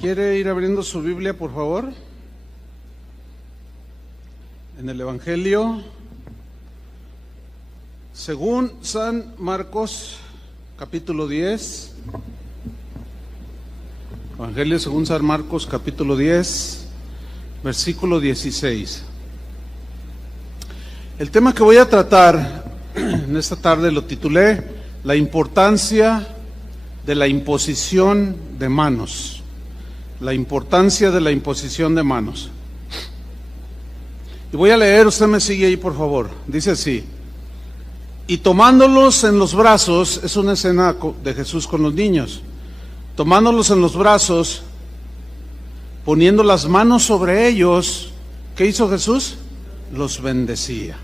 ¿Quiere ir abriendo su Biblia, por favor? En el Evangelio según San Marcos, capítulo 10. Evangelio según San Marcos, capítulo 10, versículo 16. El tema que voy a tratar en esta tarde lo titulé La importancia de la imposición de manos. La importancia de la imposición de manos. Y voy a leer, usted me sigue ahí por favor. Dice así: y tomándolos en los brazos, es una escena de Jesús con los niños, tomándolos en los brazos, poniendo las manos sobre ellos, ¿qué hizo Jesús? Los bendecía.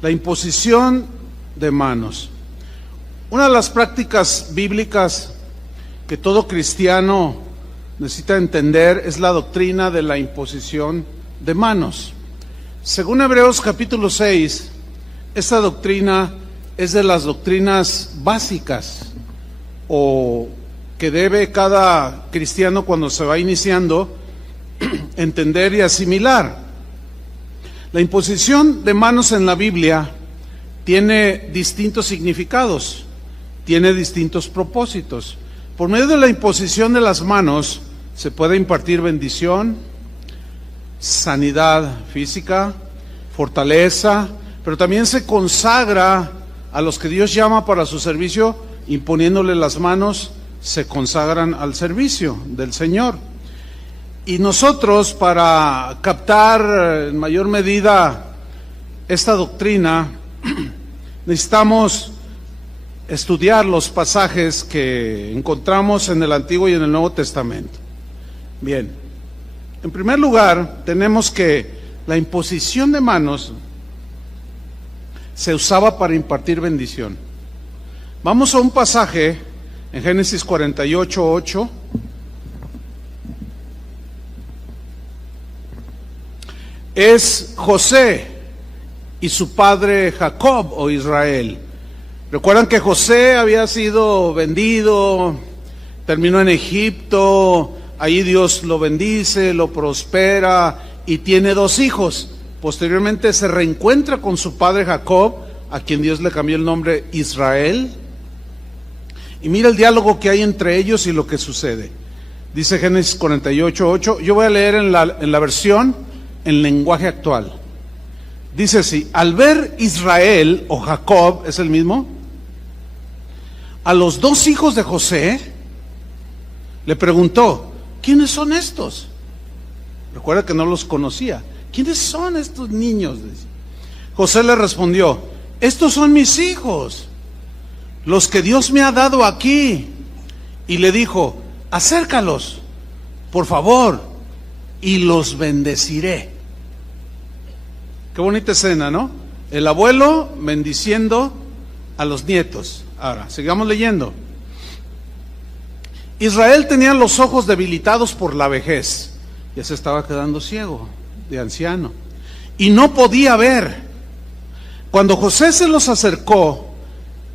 La imposición de manos. Una de las prácticas bíblicas que todo cristiano necesita entender es la doctrina de la imposición de manos. Según Hebreos capítulo 6, esta doctrina es de las doctrinas básicas o que debe cada cristiano cuando se va iniciando entender y asimilar. La imposición de manos en la Biblia tiene distintos significados, tiene distintos propósitos. Por medio de la imposición de las manos se puede impartir bendición, sanidad física, fortaleza, pero también se consagra a los que Dios llama para su servicio, imponiéndole las manos, se consagran al servicio del Señor. Y nosotros, para captar en mayor medida esta doctrina, necesitamos estudiar los pasajes que encontramos en el Antiguo y en el Nuevo Testamento. Bien, en primer lugar, tenemos que la imposición de manos se usaba para impartir bendición. Vamos a un pasaje en Génesis 48:8. Es José y su padre Jacob o Israel. Recuerdan que José había sido vendido, terminó en Egipto, ahí Dios lo bendice, lo prospera y tiene 2 hijos. Posteriormente se reencuentra con su padre Jacob, a quien Dios le cambió el nombre Israel. Y mira el diálogo que hay entre ellos y lo que sucede. Dice Génesis 48:8, yo voy a leer en la versión en lenguaje actual. Dice así: al ver Israel o Jacob, es el mismo, a los 2 hijos de José, le preguntó: ¿quiénes son estos? Recuerda que no los conocía. ¿Quiénes son estos niños? José le respondió: estos son mis hijos, los que Dios me ha dado aquí. Y le dijo: acércalos, por favor, y los bendeciré. Qué bonita escena, ¿no? El abuelo bendiciendo a los nietos. Ahora, sigamos leyendo. Israel tenía los ojos debilitados por la vejez. Ya se estaba quedando ciego, de anciano, y no podía ver. Cuando José se los acercó,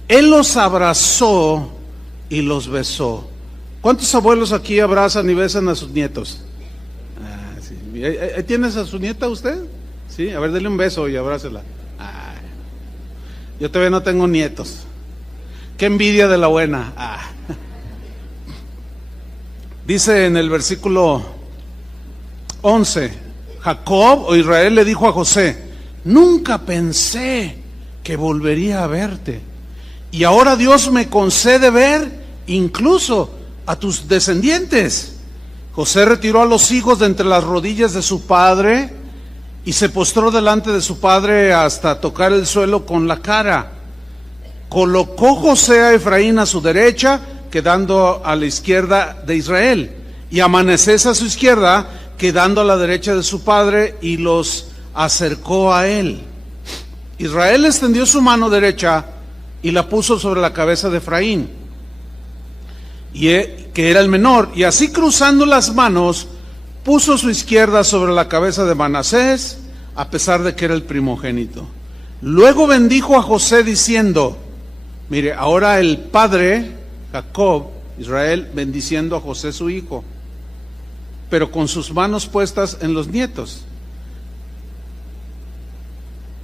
él los abrazó y los besó. ¿Cuántos abuelos aquí abrazan y besan a sus nietos? Sí. ¿Tienes a su nieta usted? Sí, a ver, dele un beso y abrázela. Yo todavía no tengo nietos. Qué envidia de la buena. Dice en el versículo 11, Jacob o Israel le dijo a José: nunca pensé que volvería a verte, y ahora Dios me concede ver incluso a tus descendientes. José retiró a los hijos de entre las rodillas de su padre y se postró delante de su padre hasta tocar el suelo con la cara. Colocó José a Efraín a su derecha, quedando a la izquierda de Israel, y a Manasés a su izquierda, quedando a la derecha de su padre, y los acercó a él. Israel extendió su mano derecha y la puso sobre la cabeza de Efraín, que era el menor, y así cruzando las manos, puso su izquierda sobre la cabeza de Manasés, a pesar de que era el primogénito. Luego bendijo a José diciendo, mire, ahora el padre, Jacob, Israel, bendiciendo a José su hijo. pero con sus manos puestas en los nietos.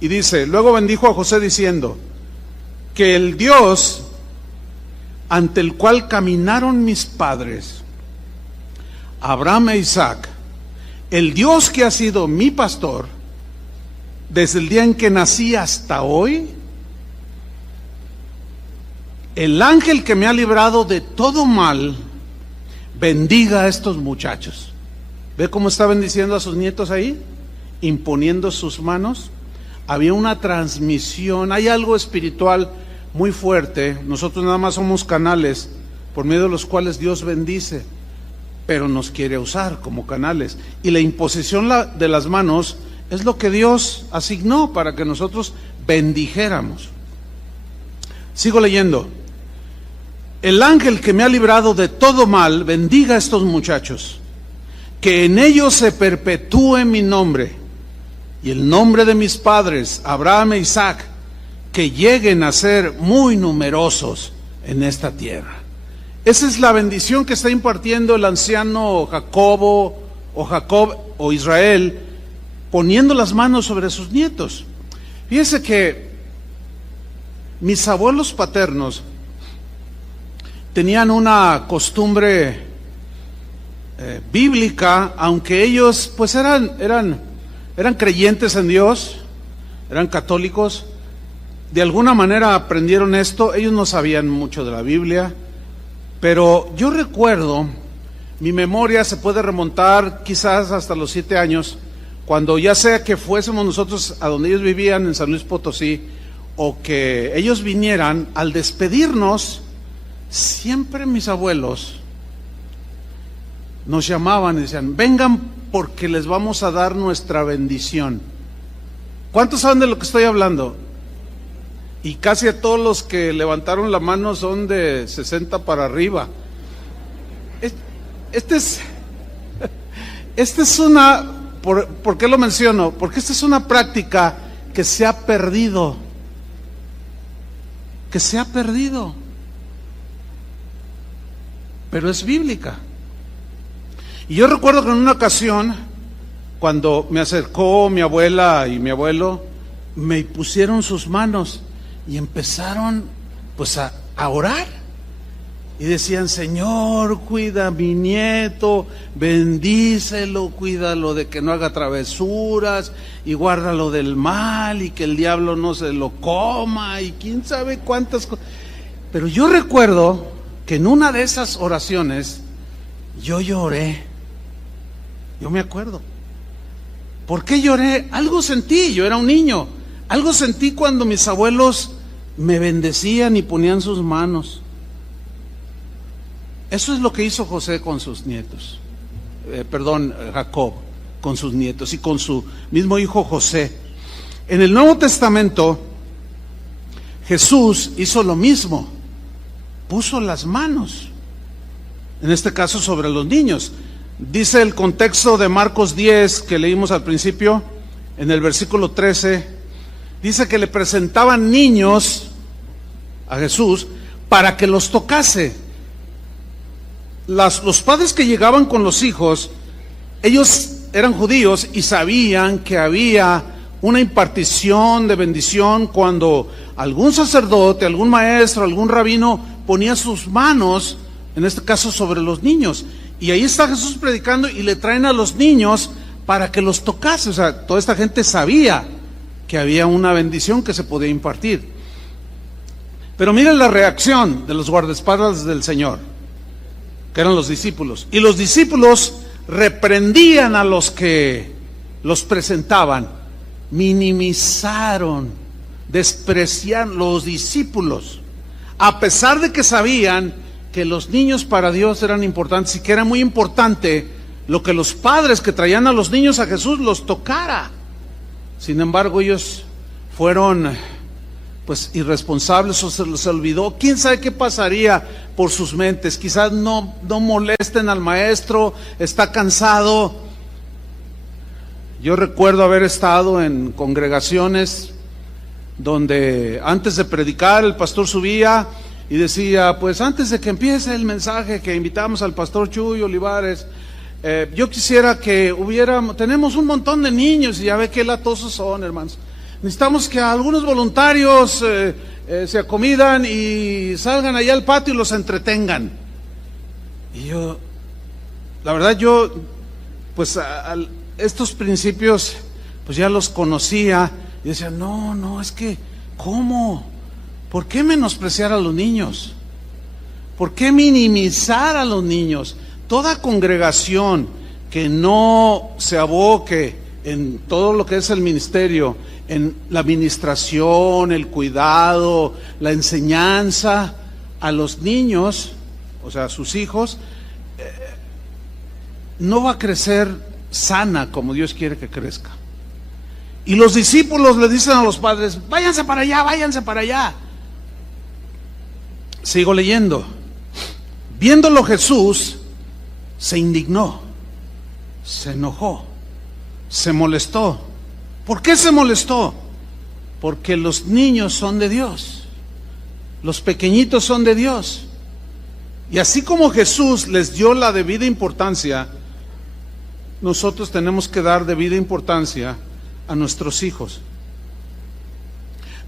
Y dice, luego bendijo a José diciendo, que el Dios ante el cual caminaron mis padres, Abraham e Isaac, el Dios que ha sido mi pastor desde el día en que nací hasta hoy, el ángel que me ha librado de todo mal, bendiga a estos muchachos. ¿Ve cómo está bendiciendo a sus nietos ahí? Imponiendo sus manos. Había una transmisión, hay algo espiritual muy fuerte. Nosotros nada más somos canales por medio de los cuales Dios bendice, pero nos quiere usar como canales. Y la imposición de las manos es lo que Dios asignó para que nosotros bendijéramos. Sigo leyendo. El ángel que me ha librado de todo mal, bendiga a estos muchachos, que en ellos se perpetúe mi nombre y el nombre de mis padres, Abraham e Isaac, que lleguen a ser muy numerosos en esta tierra. Esa es la bendición que está impartiendo el anciano Jacob o Israel, poniendo las manos sobre sus nietos. Fíjense que mis abuelos paternos tenían una costumbre bíblica, aunque ellos pues eran creyentes en Dios, eran católicos. De alguna manera aprendieron esto. Ellos no sabían mucho de la Biblia, pero yo recuerdo, mi memoria se puede remontar quizás hasta los 7 años, cuando ya sea que fuésemos nosotros a donde ellos vivían en San Luis Potosí, o que ellos vinieran, al despedirnos, siempre mis abuelos nos llamaban y decían, vengan porque les vamos a dar nuestra bendición. ¿Cuántos saben de lo que estoy hablando? Y casi a todos los que levantaron la mano son de 60 para arriba. Esta es una, ¿por qué lo menciono? Porque esta es una práctica que se ha perdido. Pero es bíblica. Y yo recuerdo que en una ocasión, cuando me acercó mi abuela y mi abuelo, me pusieron sus manos y empezaron pues a orar. Y decían, Señor, cuida a mi nieto, bendícelo, cuídalo de que no haga travesuras y guárdalo del mal y que el diablo no se lo coma y quién sabe cuántas cosas. Pero yo recuerdo que en una de esas oraciones yo lloré. Yo me acuerdo. ¿Por qué lloré? Algo sentí, yo era un niño. Algo sentí cuando mis abuelos me bendecían y ponían sus manos. Eso es lo que hizo José con sus nietos. Jacob con sus nietos y con su mismo hijo José. En el Nuevo Testamento, Jesús hizo lo mismo. Puso las manos, en este caso sobre los niños. Dice el contexto de Marcos 10 que leímos al principio, en el versículo 13, dice que le presentaban niños a Jesús para que los tocase. Los padres que llegaban con los hijos, ellos eran judíos y sabían que había una impartición de bendición cuando algún sacerdote, algún maestro, algún rabino ponía sus manos, en este caso sobre los niños. Y ahí está Jesús predicando y le traen a los niños para que los tocase. O sea, toda esta gente sabía que había una bendición que se podía impartir. Pero miren la reacción de los guardaespaldas del Señor, que eran los discípulos. Y los discípulos reprendían a los que los presentaban, minimizaron, despreciaron los discípulos, a pesar de que sabían que los niños para Dios eran importantes y que era muy importante lo que los padres que traían a los niños a Jesús los tocara. Sin embargo, ellos fueron pues irresponsables o se les olvidó. ¿Quién sabe qué pasaría por sus mentes? Quizás no molesten al maestro, está cansado. Yo recuerdo haber estado en congregaciones donde antes de predicar el pastor subía y decía, pues antes de que empiece el mensaje que invitamos al pastor Chuy Olivares, Yo quisiera que tenemos un montón de niños y ya ve qué latosos son, hermanos. Necesitamos que algunos voluntarios se acomidan y salgan allá al patio y los entretengan. Y la verdad pues estos principios pues ya los conocía y decía, no, es que, ¿cómo? ¿Por qué menospreciar a los niños? ¿Por qué minimizar a los niños? Toda congregación que no se aboque en todo lo que es el ministerio, en la administración, el cuidado, la enseñanza a los niños, o sea, a sus hijos, no va a crecer sana como Dios quiere que crezca. Y los discípulos le dicen a los padres, váyanse para allá, váyanse para allá. Sigo leyendo. Viéndolo Jesús, se indignó, se enojó, se molestó. ¿Por qué se molestó? Porque los niños son de Dios, los pequeñitos son de Dios. Y así como Jesús les dio la debida importancia, nosotros tenemos que dar debida importancia a nuestros hijos.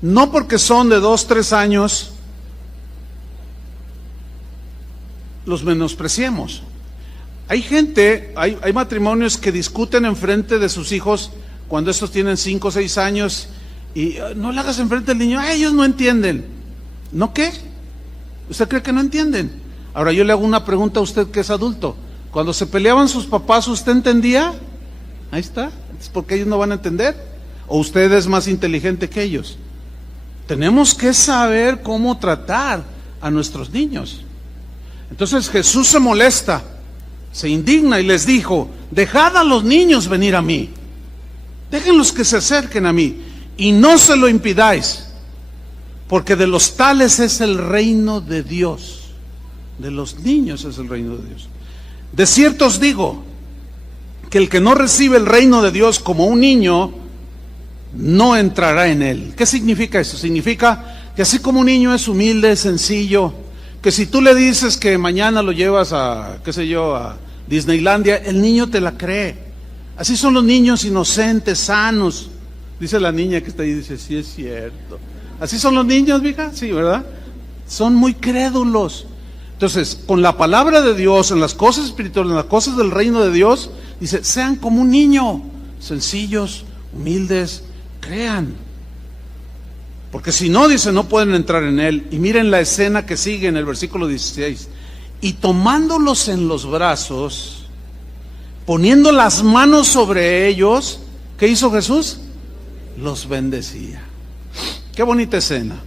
No porque son de 2, 3 años, los menospreciemos. Hay matrimonios que discuten enfrente de sus hijos cuando estos tienen 5 o 6 años y no le hagas enfrente del niño, ellos no entienden. ¿No qué? ¿Usted cree que no entienden? Ahora yo le hago una pregunta a usted que es adulto. Cuando se peleaban sus papás, ¿usted entendía? Ahí está. ¿Es porque ellos no van a entender? ¿O usted es más inteligente que ellos? Tenemos que saber cómo tratar a nuestros niños. Entonces Jesús se molesta, se indigna y les dijo, dejad a los niños venir a mí, déjenlos que se acerquen a mí y no se lo impidáis, porque de los tales es el reino de Dios. De los niños es el reino de Dios. De cierto os digo que el que no recibe el reino de Dios como un niño no entrará en él. ¿Qué significa eso? Significa que así como un niño es humilde, sencillo, que si tú le dices que mañana lo llevas a, qué sé yo, a Disneylandia, el niño te la cree. Así son los niños inocentes, sanos. Dice la niña que está ahí, dice, sí es cierto. Así son los niños, mija, sí, ¿verdad? Son muy crédulos. Entonces, con la palabra de Dios, en las cosas espirituales, en las cosas del reino de Dios, dice, sean como un niño, sencillos, humildes, crean. Porque si no, dice, no pueden entrar en él. Y miren la escena que sigue en el versículo 16. Y tomándolos en los brazos, poniendo las manos sobre ellos, ¿qué hizo Jesús? Los bendecía. Qué bonita escena.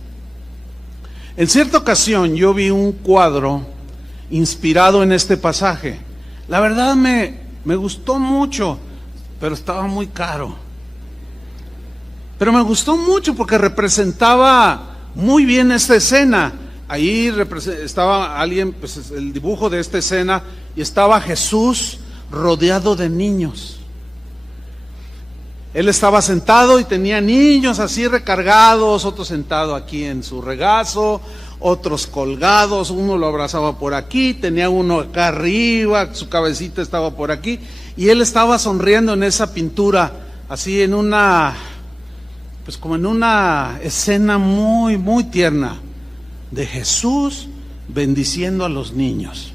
En cierta ocasión yo vi un cuadro inspirado en este pasaje. La verdad me gustó mucho, pero estaba muy caro. Pero me gustó mucho porque representaba muy bien esta escena. Ahí estaba alguien, pues el dibujo de esta escena, y estaba Jesús rodeado de niños. Él estaba sentado y tenía niños así recargados, otro sentado aquí en su regazo, otros colgados, uno lo abrazaba por aquí, tenía uno acá arriba, su cabecita estaba por aquí, y él estaba sonriendo en esa pintura, así en una, pues como en una escena muy, muy tierna de Jesús bendiciendo a los niños.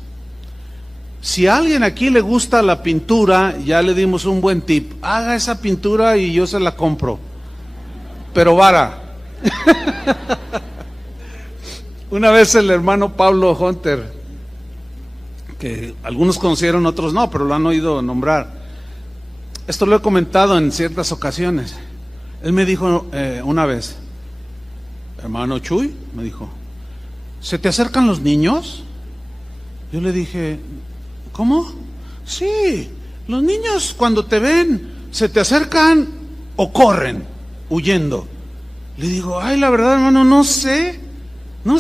Si a alguien aquí le gusta la pintura, ya le dimos un buen tip. Haga esa pintura y yo se la compro. Pero vara. Una vez el hermano Pablo Hunter, que algunos conocieron, otros no, pero lo han oído nombrar. Esto lo he comentado en ciertas ocasiones. Él me dijo una vez, hermano Chuy, me dijo, ¿se te acercan los niños? Yo le dije, ¿cómo? Sí, los niños cuando te ven, se te acercan o corren, huyendo. Le digo, ay, la verdad, hermano, no sé, no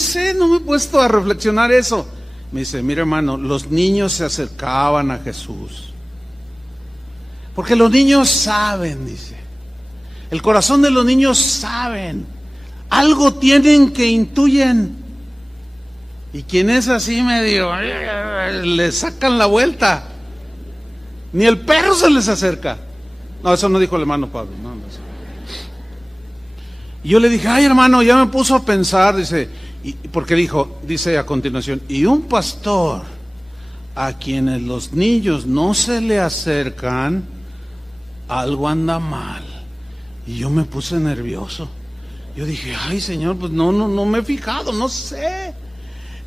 me he puesto a reflexionar eso. Me dice, mira, hermano, los niños se acercaban a Jesús. Porque los niños saben, dice. El corazón de los niños saben. Algo tienen que intuyen. Y quien es así medio, le sacan la vuelta. Ni el perro se les acerca. No, eso no dijo el hermano Pablo. No. Y yo le dije, ay hermano, ya me puso a pensar, dice, porque dice a continuación, y un pastor a quienes los niños no se le acercan, algo anda mal. Y yo me puse nervioso. Yo dije, ay Señor, pues no me he fijado, no sé.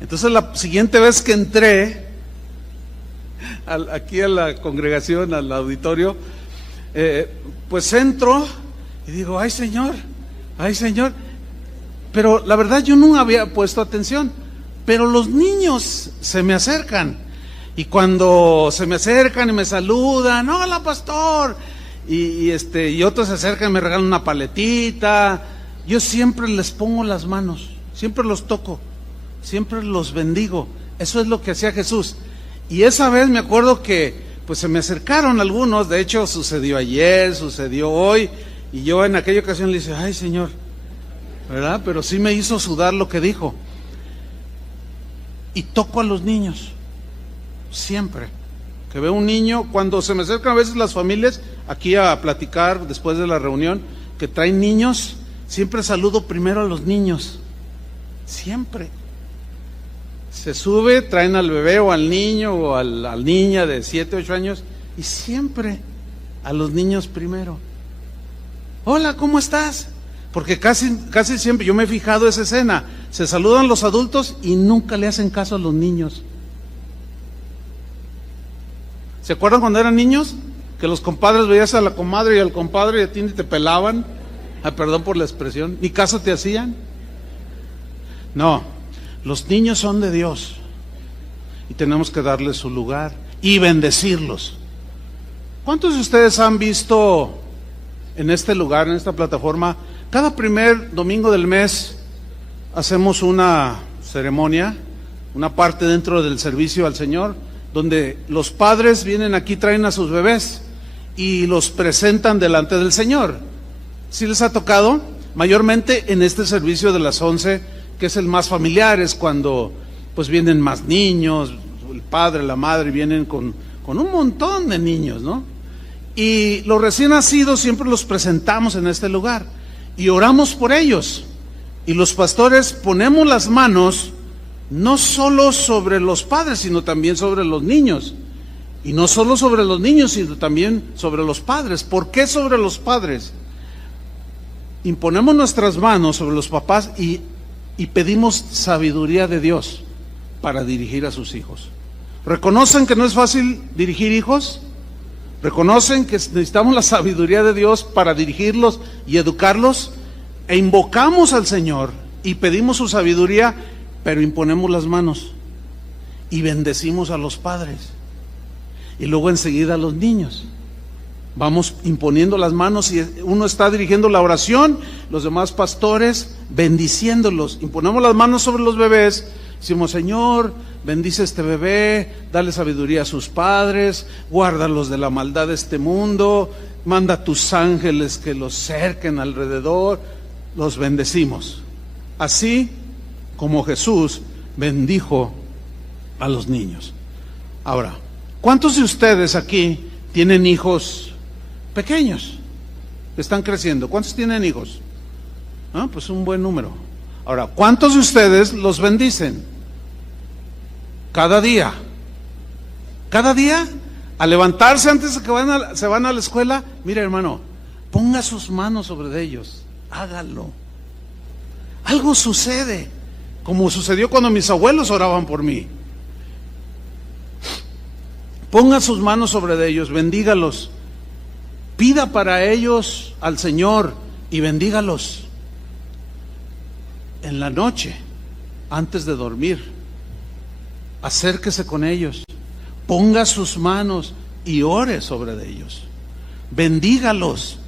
Entonces la siguiente vez que entré aquí a la congregación, al auditorio, pues entro y digo, ay Señor, pero la verdad yo no había puesto atención, pero los niños se me acercan, y cuando se me acercan y me saludan, hola pastor, y otros se acercan y me regalan una paletita, yo siempre les pongo las manos, siempre los toco, siempre los bendigo. Eso es lo que hacía Jesús. Y esa vez me acuerdo que pues se me acercaron algunos, de hecho sucedió ayer, sucedió hoy, y yo en aquella ocasión le dije, ay Señor, ¿verdad? Pero sí me hizo sudar lo que dijo. Y toco a los niños, siempre. Que veo un niño, cuando se me acercan a veces las familias aquí a platicar después de la reunión, que traen niños, siempre saludo primero a los niños, siempre. Se sube, traen al bebé o al niño o a la niña de 7, 8 años, y siempre a los niños primero. Hola, ¿cómo estás? Porque casi siempre, yo me he fijado esa escena, se saludan los adultos y nunca le hacen caso a los niños. ¿Se acuerdan cuando eran niños? Que los compadres veías a la comadre y al compadre y a ti ni te pelaban. Perdón por la expresión, ni caso te hacían. No, los niños son de Dios y tenemos que darles su lugar y bendecirlos. ¿Cuántos de ustedes han visto en este lugar, en esta plataforma, cada primer domingo del mes hacemos una ceremonia, una parte dentro del servicio al Señor, donde los padres vienen aquí, traen a sus bebés y los presentan delante del Señor? ¿Sí les ha tocado? Mayormente en este servicio de las 11, que es el más familiar, es cuando pues vienen más niños, el padre, la madre, vienen con un montón de niños, ¿no? Y los recién nacidos siempre los presentamos en este lugar y oramos por ellos. Y los pastores ponemos las manos no solo sobre los padres, sino también sobre los niños. Y no solo sobre los niños, sino también sobre los padres. ¿Por qué sobre los padres? Imponemos nuestras manos sobre los papás y pedimos sabiduría de Dios para dirigir a sus hijos. ¿Reconocen que no es fácil dirigir hijos? ¿Reconocen que necesitamos la sabiduría de Dios para dirigirlos y educarlos? E invocamos al Señor y pedimos su sabiduría, pero imponemos las manos y bendecimos a los padres y luego enseguida a los niños. Vamos imponiendo las manos y uno está dirigiendo la oración, los demás pastores bendiciéndolos. Imponemos las manos sobre los bebés, decimos, Señor, bendice a este bebé, dale sabiduría a sus padres, guárdalos de la maldad de este mundo, manda a tus ángeles que los cerquen alrededor, los bendecimos. Así como Jesús bendijo a los niños. Ahora, ¿cuántos de ustedes aquí tienen hijos pequeños que están creciendo? ¿Cuántos tienen hijos? Pues un buen número. Ahora, ¿cuántos de ustedes los bendicen? Cada día. Cada día, al levantarse antes de que se van a la escuela, mira hermano, ponga sus manos sobre ellos, hágalo. Algo sucede, como sucedió cuando mis abuelos oraban por mí. Ponga sus manos sobre ellos, bendígalos, pida para ellos al Señor y bendígalos. En la noche, antes de dormir, acérquese con ellos, ponga sus manos y ore sobre ellos, bendígalos.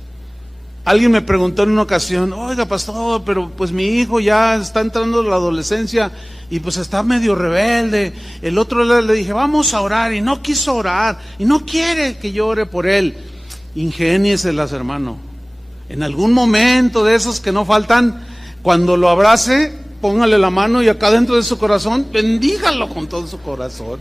Alguien me preguntó en una ocasión, oiga pastor, pero pues mi hijo ya está entrando en la adolescencia y pues está medio rebelde. El otro le dije, vamos a orar, y no quiso orar, y no quiere que yo ore por él. Ingénieselas, hermano. En algún momento de esos que no faltan, cuando lo abrace, póngale la mano y acá dentro de su corazón, bendígalo con todo su corazón.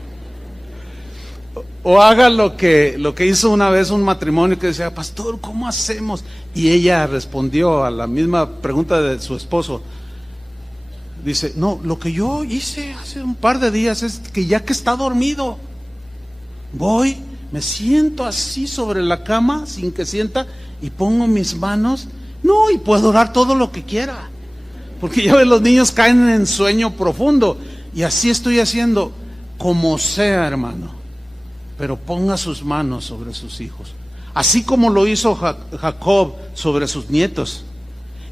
O haga lo que hizo una vez un matrimonio que decía, pastor, ¿cómo hacemos? Y ella respondió a la misma pregunta de su esposo. Dice, no, lo que yo hice hace un par de días es que ya que está dormido, voy, me siento así sobre la cama sin que sienta y pongo mis manos, no, y puedo orar todo lo que quiera. Porque ya ves, los niños caen en sueño profundo. Y así estoy haciendo, como sea, hermano. Pero ponga sus manos sobre sus hijos. Así como lo hizo Jacob sobre sus nietos.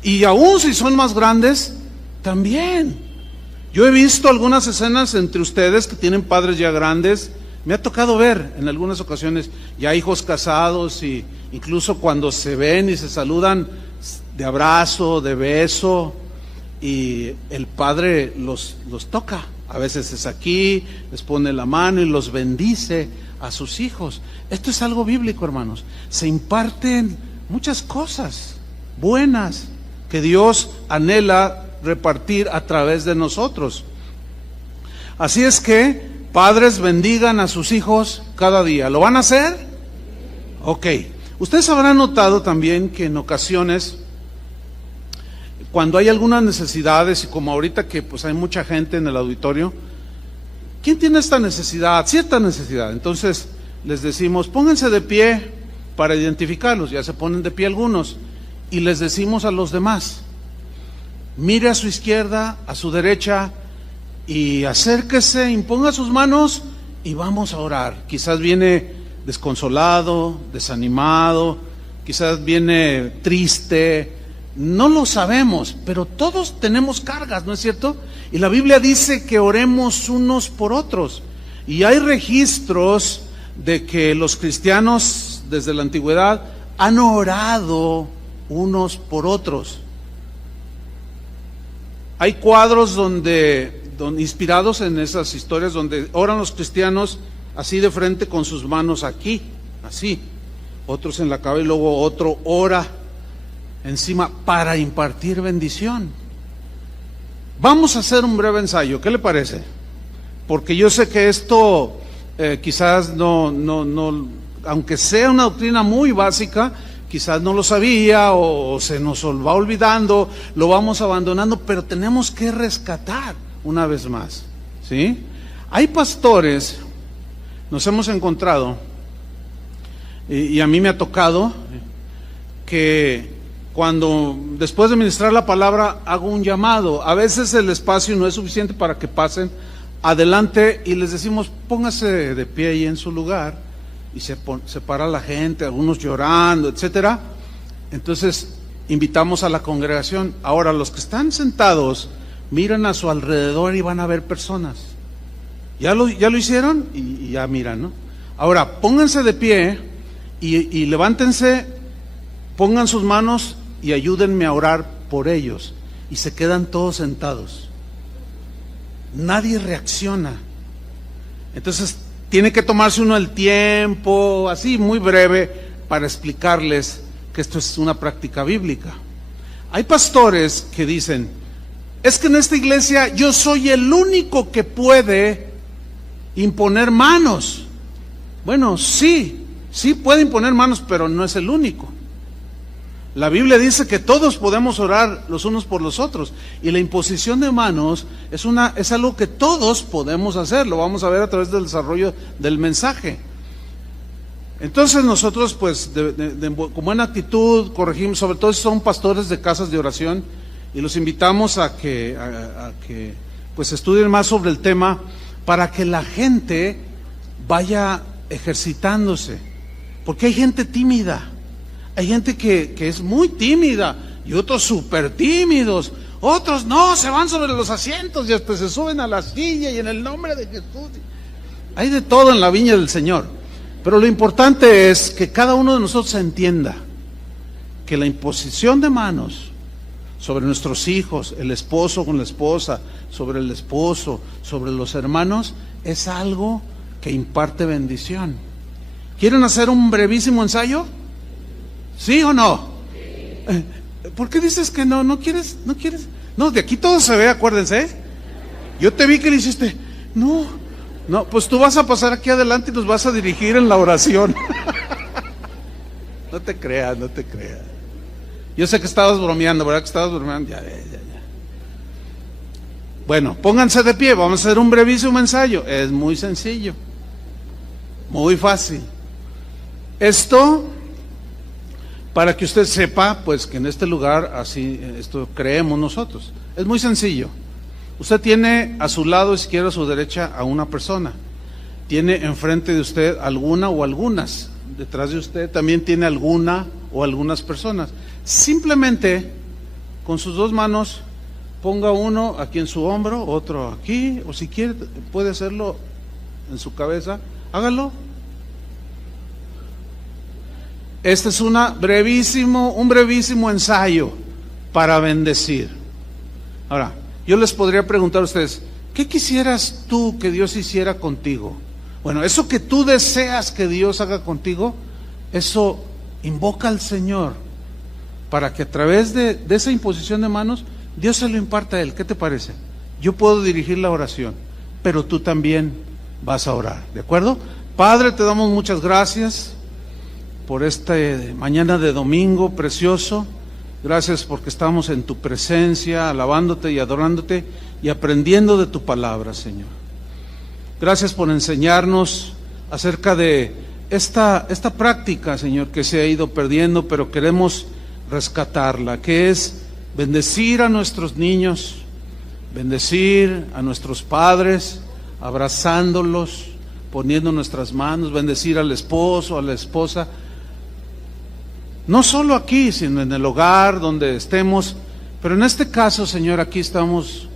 Y aún si son más grandes, también. Yo he visto algunas escenas entre ustedes que tienen padres ya grandes. Me ha tocado ver en algunas ocasiones ya hijos casados, y incluso cuando se ven y se saludan de abrazo, de beso, y el padre los toca. A veces es aquí, les pone la mano y los bendice a sus hijos. Esto es algo bíblico, hermanos. Se imparten muchas cosas buenas que Dios anhela repartir a través de nosotros. Así es que, padres, bendigan a sus hijos cada día. ¿Lo van a hacer? Ok. Ustedes habrán notado también que en ocasiones, cuando hay algunas necesidades, y como ahorita que pues hay mucha gente en el auditorio, ¿quién tiene esta necesidad? Cierta necesidad. Entonces les decimos, pónganse de pie para identificarlos. Ya se ponen de pie algunos. Y les decimos a los demás, mire a su izquierda, a su derecha, y acérquese, imponga sus manos y vamos a orar. Quizás viene desconsolado, desanimado, quizás viene triste. No lo sabemos, pero todos tenemos cargas, ¿no es cierto? Y la Biblia dice que oremos unos por otros. Y hay registros de que los cristianos desde la antigüedad han orado unos por otros. Hay cuadros donde inspirados en esas historias, donde oran los cristianos así de frente con sus manos aquí, así. Otros en la cabeza y luego otro ora encima para impartir bendición. Vamos a hacer un breve ensayo, ¿qué le parece? Porque yo sé que esto quizás no, aunque sea una doctrina muy básica, quizás no lo sabía o se nos va olvidando, lo vamos abandonando, pero tenemos que rescatar una vez más, ¿sí? Hay pastores, nos hemos encontrado, y a mí me ha tocado, que cuando después de ministrar la palabra hago un llamado, a veces el espacio no es suficiente para que pasen adelante y les decimos, póngase de pie ahí en su lugar, y se para la gente, algunos llorando, etcétera. Entonces invitamos a la congregación. Ahora los que están sentados miran a su alrededor y van a ver personas. ¿Ya lo hicieron? Y ya miran, ¿no? Ahora pónganse de pie y levántense, pongan sus manos y ayúdenme a orar por ellos. Y se quedan todos sentados. Nadie reacciona. Entonces tiene que tomarse uno el tiempo, así muy breve, para explicarles que esto es una práctica bíblica. Hay pastores que dicen, es que en esta iglesia yo soy el único que puede imponer manos. Bueno, sí puede imponer manos, pero no es el único. La Biblia dice que todos podemos orar los unos por los otros, y la imposición de manos es algo que todos podemos hacer. Lo vamos a ver a través del desarrollo del mensaje. Entonces nosotros pues con buena actitud corregimos, sobre todo si son pastores de casas de oración, y los invitamos a que pues estudien más sobre el tema para que la gente vaya ejercitándose, porque hay gente tímida. Hay gente que es muy tímida y otros súper tímidos. Otros no, se van sobre los asientos y hasta se suben a la silla y en el nombre de Jesús. Hay de todo en la viña del Señor. Pero lo importante es que cada uno de nosotros entienda que la imposición de manos sobre nuestros hijos, el esposo con la esposa, sobre el esposo, sobre los hermanos, es algo que imparte bendición. ¿Quieren hacer un brevísimo ensayo? ¿Sí o no? ¿Por qué dices que no? ¿No quieres? ¿No quieres? No, de aquí todo se ve, acuérdense. Yo te vi que le hiciste, no, No, pues tú vas a pasar aquí adelante y nos vas a dirigir en la oración. No te creas, no te creas. Yo sé que estabas bromeando, ¿verdad que estabas bromeando? Ya. Bueno, pónganse de pie, vamos a hacer un brevísimo ensayo. Es muy sencillo, muy fácil. Esto, para que usted sepa, pues que en este lugar así, esto creemos nosotros. Es muy sencillo. Usted tiene a su lado izquierdo, a su derecha, a una persona. Tiene enfrente de usted alguna o algunas. Detrás de usted también tiene alguna o algunas personas. Simplemente, con sus dos manos, ponga uno aquí en su hombro, otro aquí, o si quiere, puede hacerlo en su cabeza, hágalo. Este es un brevísimo ensayo para bendecir. Ahora, yo les podría preguntar a ustedes, ¿qué quisieras tú que Dios hiciera contigo? Bueno, eso que tú deseas que Dios haga contigo, eso invoca al Señor para que a través de esa imposición de manos, Dios se lo imparta a Él. ¿Qué te parece? Yo puedo dirigir la oración, pero tú también vas a orar, ¿de acuerdo? Padre, te damos muchas gracias por esta mañana de domingo precioso. Gracias porque estamos en tu presencia, alabándote y adorándote y aprendiendo de tu palabra, Señor. Gracias por enseñarnos acerca de esta práctica, Señor, que se ha ido perdiendo, pero queremos rescatarla, que es bendecir a nuestros niños, bendecir a nuestros padres, abrazándolos, poniendo nuestras manos, bendecir al esposo, a la esposa, no solo aquí, sino en el hogar donde estemos, pero en este caso, Señor, aquí estamos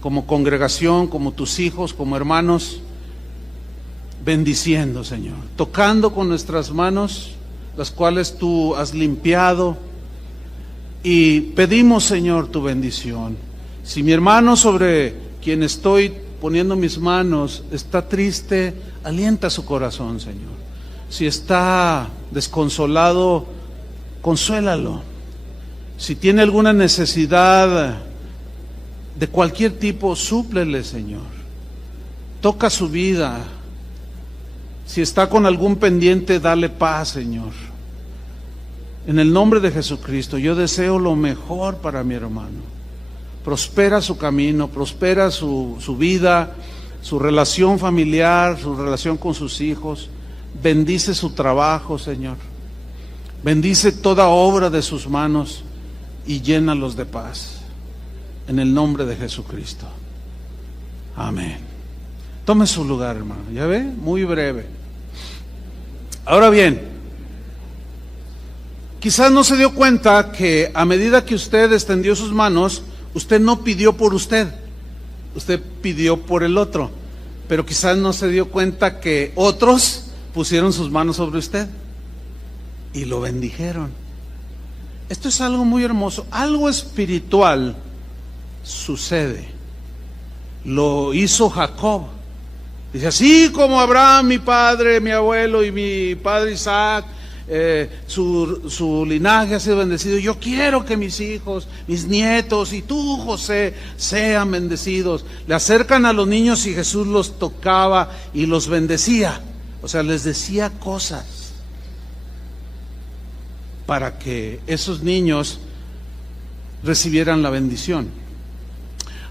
como congregación, como tus hijos, como hermanos, bendiciendo, Señor, tocando con nuestras manos, las cuales tú has limpiado, y pedimos, Señor, tu bendición. Si mi hermano sobre quien estoy poniendo mis manos está triste, alienta su corazón, Señor. Si está desconsolado, consuélalo. Si tiene alguna necesidad de cualquier tipo, súplele, Señor. Toca su vida. Si está con algún pendiente, dale paz, Señor. En el nombre de Jesucristo, yo deseo lo mejor para mi hermano. Prospera su camino, prospera su vida, su relación familiar, su relación con sus hijos. Bendice su trabajo, Señor. Bendice toda obra de sus manos y llénalos de paz. En el nombre de Jesucristo. Amén. Tome su lugar, hermano. ¿Ya ve? Muy breve. Ahora bien, quizás no se dio cuenta que a medida que usted extendió sus manos, usted no pidió por usted, usted pidió por el otro. Pero quizás no se dio cuenta que otros pusieron sus manos sobre usted y lo bendijeron. Esto es algo muy hermoso, algo espiritual sucede. Lo hizo Jacob. Dice, así como Abraham, mi padre, mi abuelo y mi padre Isaac, su linaje ha sido bendecido, yo quiero que mis hijos, mis nietos y tú, José, sean bendecidos. Le acercan a los niños y Jesús los tocaba y los bendecía. O sea, les decía cosas para que esos niños recibieran la bendición.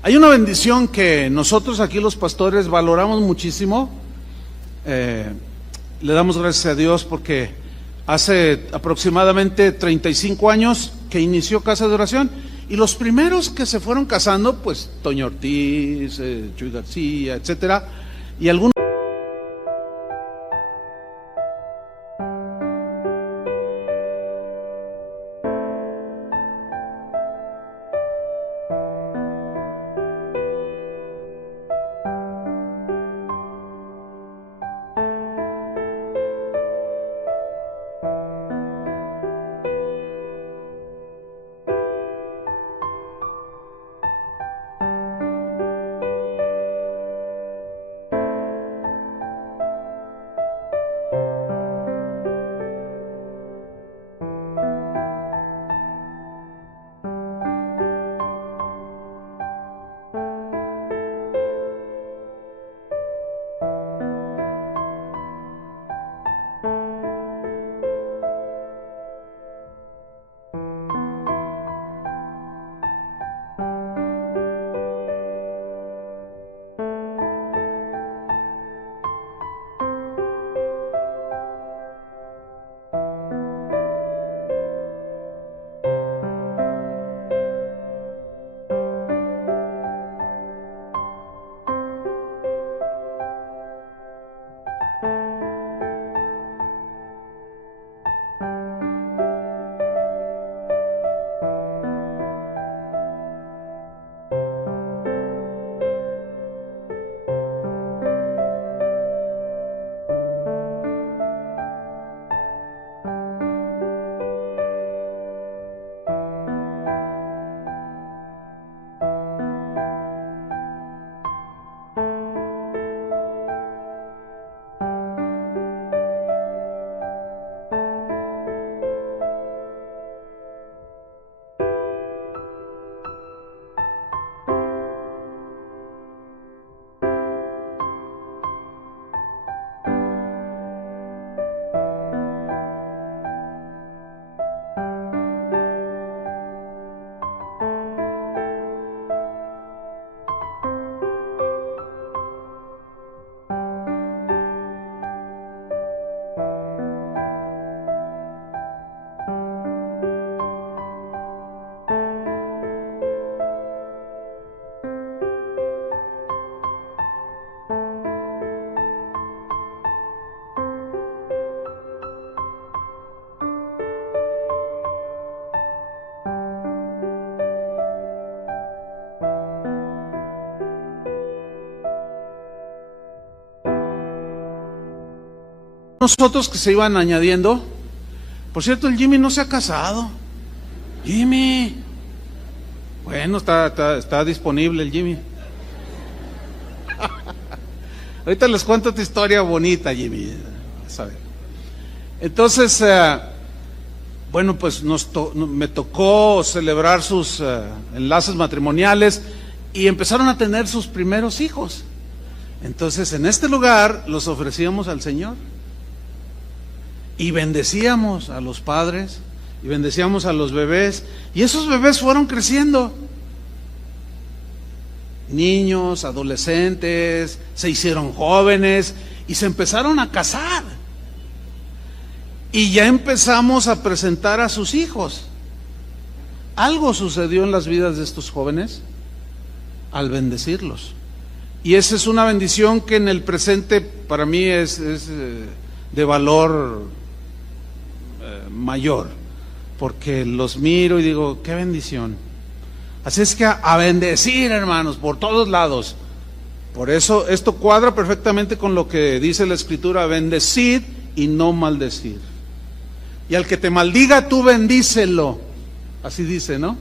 Hay una bendición que nosotros aquí los pastores valoramos muchísimo. Le damos gracias a Dios porque hace aproximadamente 35 años que inició Casa de Oración, y los primeros que se fueron casando, pues Toño Ortiz, Chuy García, etcétera, y algunos Nosotros que se iban añadiendo. Por cierto, el Jimmy no se ha casado. Jimmy. Bueno, está disponible el Jimmy. Ahorita les cuento tu historia bonita, Jimmy. A ver. Entonces, bueno, pues me tocó celebrar sus enlaces matrimoniales y empezaron a tener sus primeros hijos. Entonces, en este lugar los ofrecíamos al Señor. Y bendecíamos a los padres, y bendecíamos a los bebés, y esos bebés fueron creciendo. Niños, adolescentes, se hicieron jóvenes, y se empezaron a casar. Y ya empezamos a presentar a sus hijos. Algo sucedió en las vidas de estos jóvenes al bendecirlos. Y esa es una bendición que en el presente para mí es de valor mayor, porque los miro y digo, qué bendición. Así es que a bendecir, hermanos, por todos lados. Por eso esto cuadra perfectamente con lo que dice la Escritura: bendecid y no maldecir. Y al que te maldiga, tú bendícelo. Así dice, ¿no?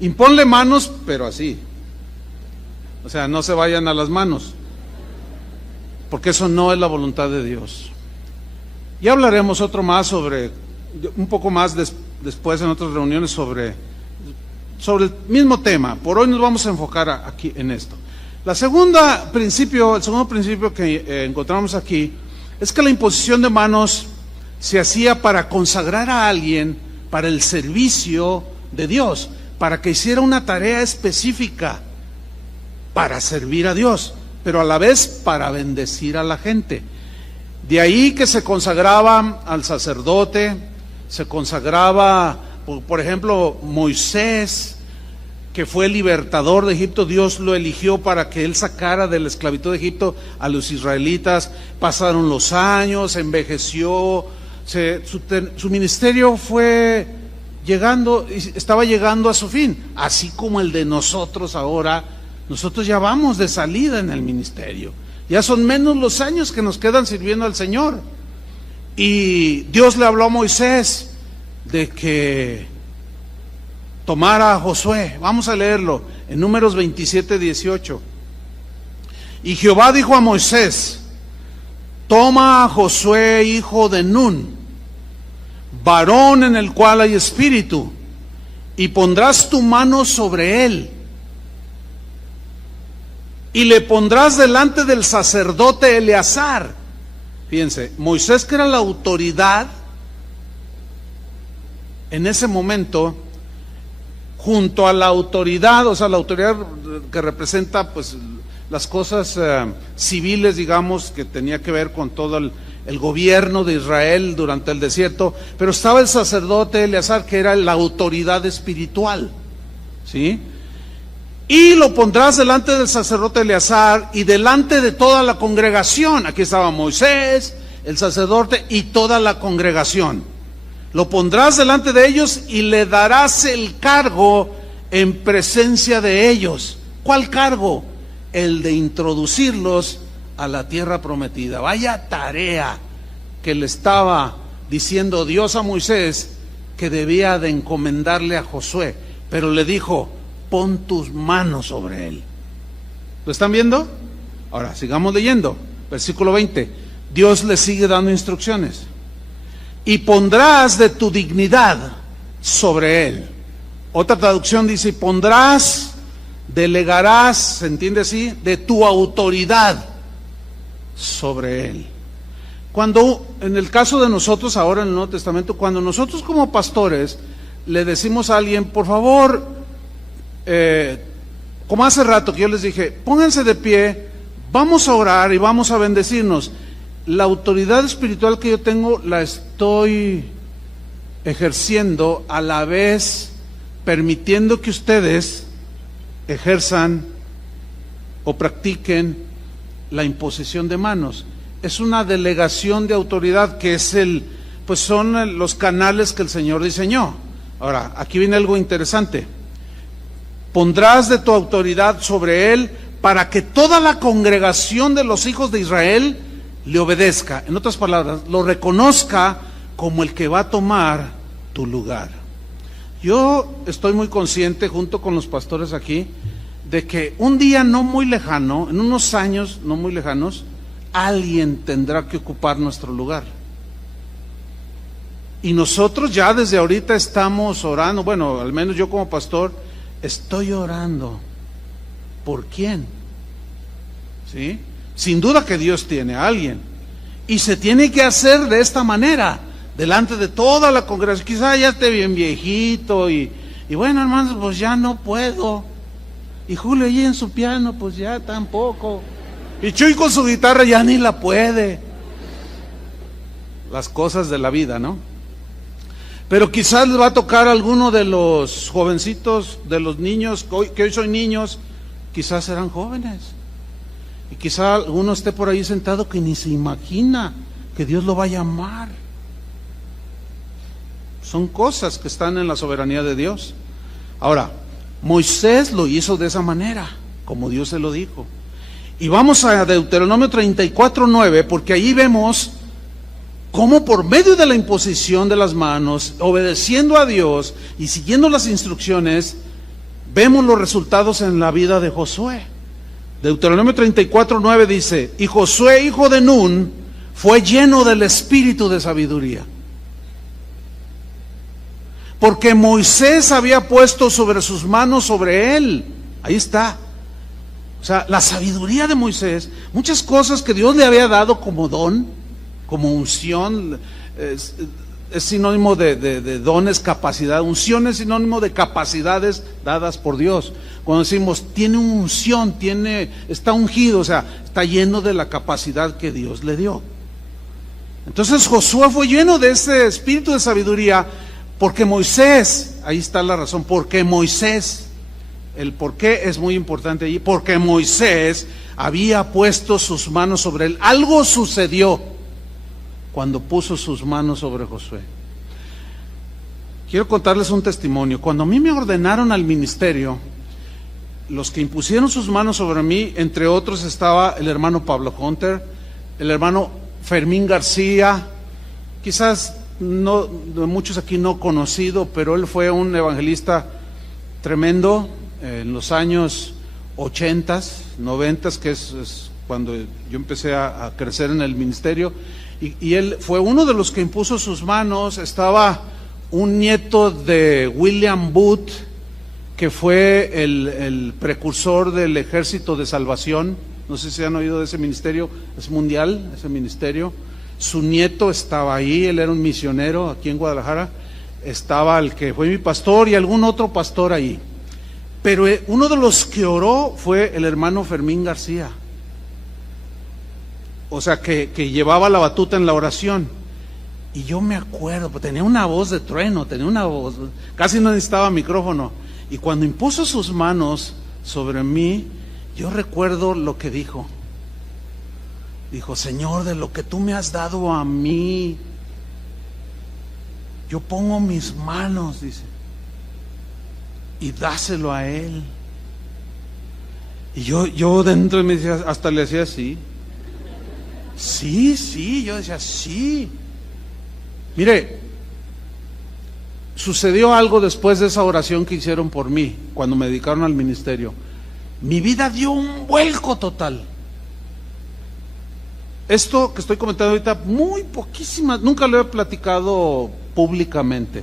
Imponle manos, pero así. O sea, no se vayan a las manos, porque eso no es la voluntad de Dios. Ya hablaremos un poco más después en otras reuniones sobre el mismo tema. Por hoy nos vamos a enfocar aquí en esto. El segundo principio que encontramos aquí es que la imposición de manos se hacía para consagrar a alguien para el servicio de Dios, para que hiciera una tarea específica para servir a Dios, pero a la vez para bendecir a la gente. De ahí que se consagraba al sacerdote, se consagraba, por ejemplo, Moisés, que fue el libertador de Egipto. Dios lo eligió para que él sacara de la esclavitud de Egipto a los israelitas. Pasaron los años, envejeció, su ministerio estaba llegando a su fin, así como el de nosotros ahora. Nosotros ya vamos de salida en el ministerio. Ya son menos los años que nos quedan sirviendo al Señor. Y Dios le habló a Moisés de que tomara a Josué. Vamos a leerlo en Números 27:18. Y Jehová dijo a Moisés: toma a Josué, hijo de Nun, varón en el cual hay espíritu, y pondrás tu mano sobre él. Y le pondrás delante del sacerdote Eleazar, Fíjense, Moisés, que era la autoridad en ese momento, junto a la autoridad, o sea, la autoridad que representa pues las cosas civiles, digamos, que tenía que ver con todo el gobierno de Israel durante el desierto, pero estaba el sacerdote Eleazar, que era la autoridad espiritual, ¿sí? Y lo pondrás delante del sacerdote Eleazar y delante de toda la congregación. Aquí estaba Moisés, el sacerdote y toda la congregación. Lo pondrás delante de ellos y le darás el cargo en presencia de ellos. ¿Cuál cargo? El de introducirlos a la tierra prometida. Vaya tarea que le estaba diciendo Dios a Moisés que debía de encomendarle a Josué, pero le dijo: pon tus manos sobre él. ¿Lo están viendo? Ahora, sigamos leyendo. Versículo 20. Dios le sigue dando instrucciones. Y pondrás de tu dignidad sobre él. Otra traducción dice: y pondrás, delegarás, ¿se entiende así? De tu autoridad sobre él. Cuando, en el caso de nosotros ahora en el Nuevo Testamento, cuando nosotros como pastores le decimos a alguien: por favor, como hace rato que yo les dije, pónganse de pie, vamos a orar y vamos a bendecirnos. La autoridad espiritual que yo tengo la estoy ejerciendo, a la vez permitiendo que ustedes ejerzan o practiquen la imposición de manos. Es una delegación de autoridad que es pues son los canales que el Señor diseñó. Ahora, aquí viene algo interesante. Pondrás de tu autoridad sobre él para que toda la congregación de los hijos de Israel le obedezca. En otras palabras, lo reconozca como el que va a tomar tu lugar. Yo estoy muy consciente, junto con los pastores aquí, de que un día no muy lejano, en unos años no muy lejanos, alguien tendrá que ocupar nuestro lugar. Y nosotros ya desde ahorita estamos orando, bueno, al menos yo como pastor estoy orando. ¿Por quién? ¿Sí? Sin duda que Dios tiene a alguien, y se tiene que hacer de esta manera, delante de toda la congregación. Quizá ya esté bien viejito y bueno, hermanos, pues ya no puedo. Y Julio allí en su piano, pues ya tampoco. Y Chuy con su guitarra ya ni la puede. Las cosas de la vida, ¿no? Pero quizás les va a tocar a alguno de los jovencitos, de los niños, que hoy son niños, quizás serán jóvenes. Y quizá alguno esté por ahí sentado que ni se imagina que Dios lo va a llamar. Son cosas que están en la soberanía de Dios. Ahora, Moisés lo hizo de esa manera, como Dios se lo dijo. Y vamos a Deuteronomio 34:9, porque ahí vemos cómo por medio de la imposición de las manos, obedeciendo a Dios y siguiendo las instrucciones, vemos los resultados en la vida de Josué. Deuteronomio 34:9 dice: y Josué, hijo de Nun, fue lleno del espíritu de sabiduría, porque Moisés había puesto sobre sus manos sobre él. Ahí está. O sea, la sabiduría de Moisés, muchas cosas que Dios le había dado como don, como unción, es sinónimo de dones, capacidad. Unción es sinónimo de capacidades dadas por Dios. Cuando decimos tiene una unción, está ungido, o sea, está lleno de la capacidad que Dios le dio. Entonces Josué fue lleno de ese espíritu de sabiduría, porque Moisés, ahí está la razón, porque Moisés, el por qué es muy importante allí, porque Moisés había puesto sus manos sobre él. Algo sucedió cuando puso sus manos sobre Josué. Quiero contarles un testimonio. Cuando a mí me ordenaron al ministerio, los que impusieron sus manos sobre mí, entre otros, estaba el hermano Pablo Hunter, el hermano Fermín García, quizás no, muchos aquí no conocido, pero él fue un evangelista tremendo en los años 80, 90, que es cuando yo empecé a crecer en el ministerio, y él fue uno de los que impuso sus manos. Estaba un nieto de William Booth, que fue el precursor del Ejército de Salvación. No sé si han oído de ese ministerio, es mundial ese ministerio. su nieto estaba ahí, él era un misionero aquí en Guadalajara, estaba el que fue mi pastor y algún otro pastor ahí. Pero uno de los que oró fue el hermano Fermín García. O sea, que llevaba la batuta en la oración. Y yo me acuerdo, pues tenía una voz de trueno, tenía una voz, casi no necesitaba micrófono. Y cuando impuso sus manos sobre mí, yo recuerdo lo que dijo. Dijo: Señor, de lo que tú me has dado a mí, yo pongo mis manos, dice, y dáselo a él. Y yo dentro de mí decía, hasta le decía así. Sí, yo decía sí. Mire, sucedió algo después de esa oración que hicieron por mí, cuando me dedicaron al ministerio. Mi vida dio un vuelco total. Esto que estoy comentando ahorita, muy poquísimas, nunca lo he platicado públicamente.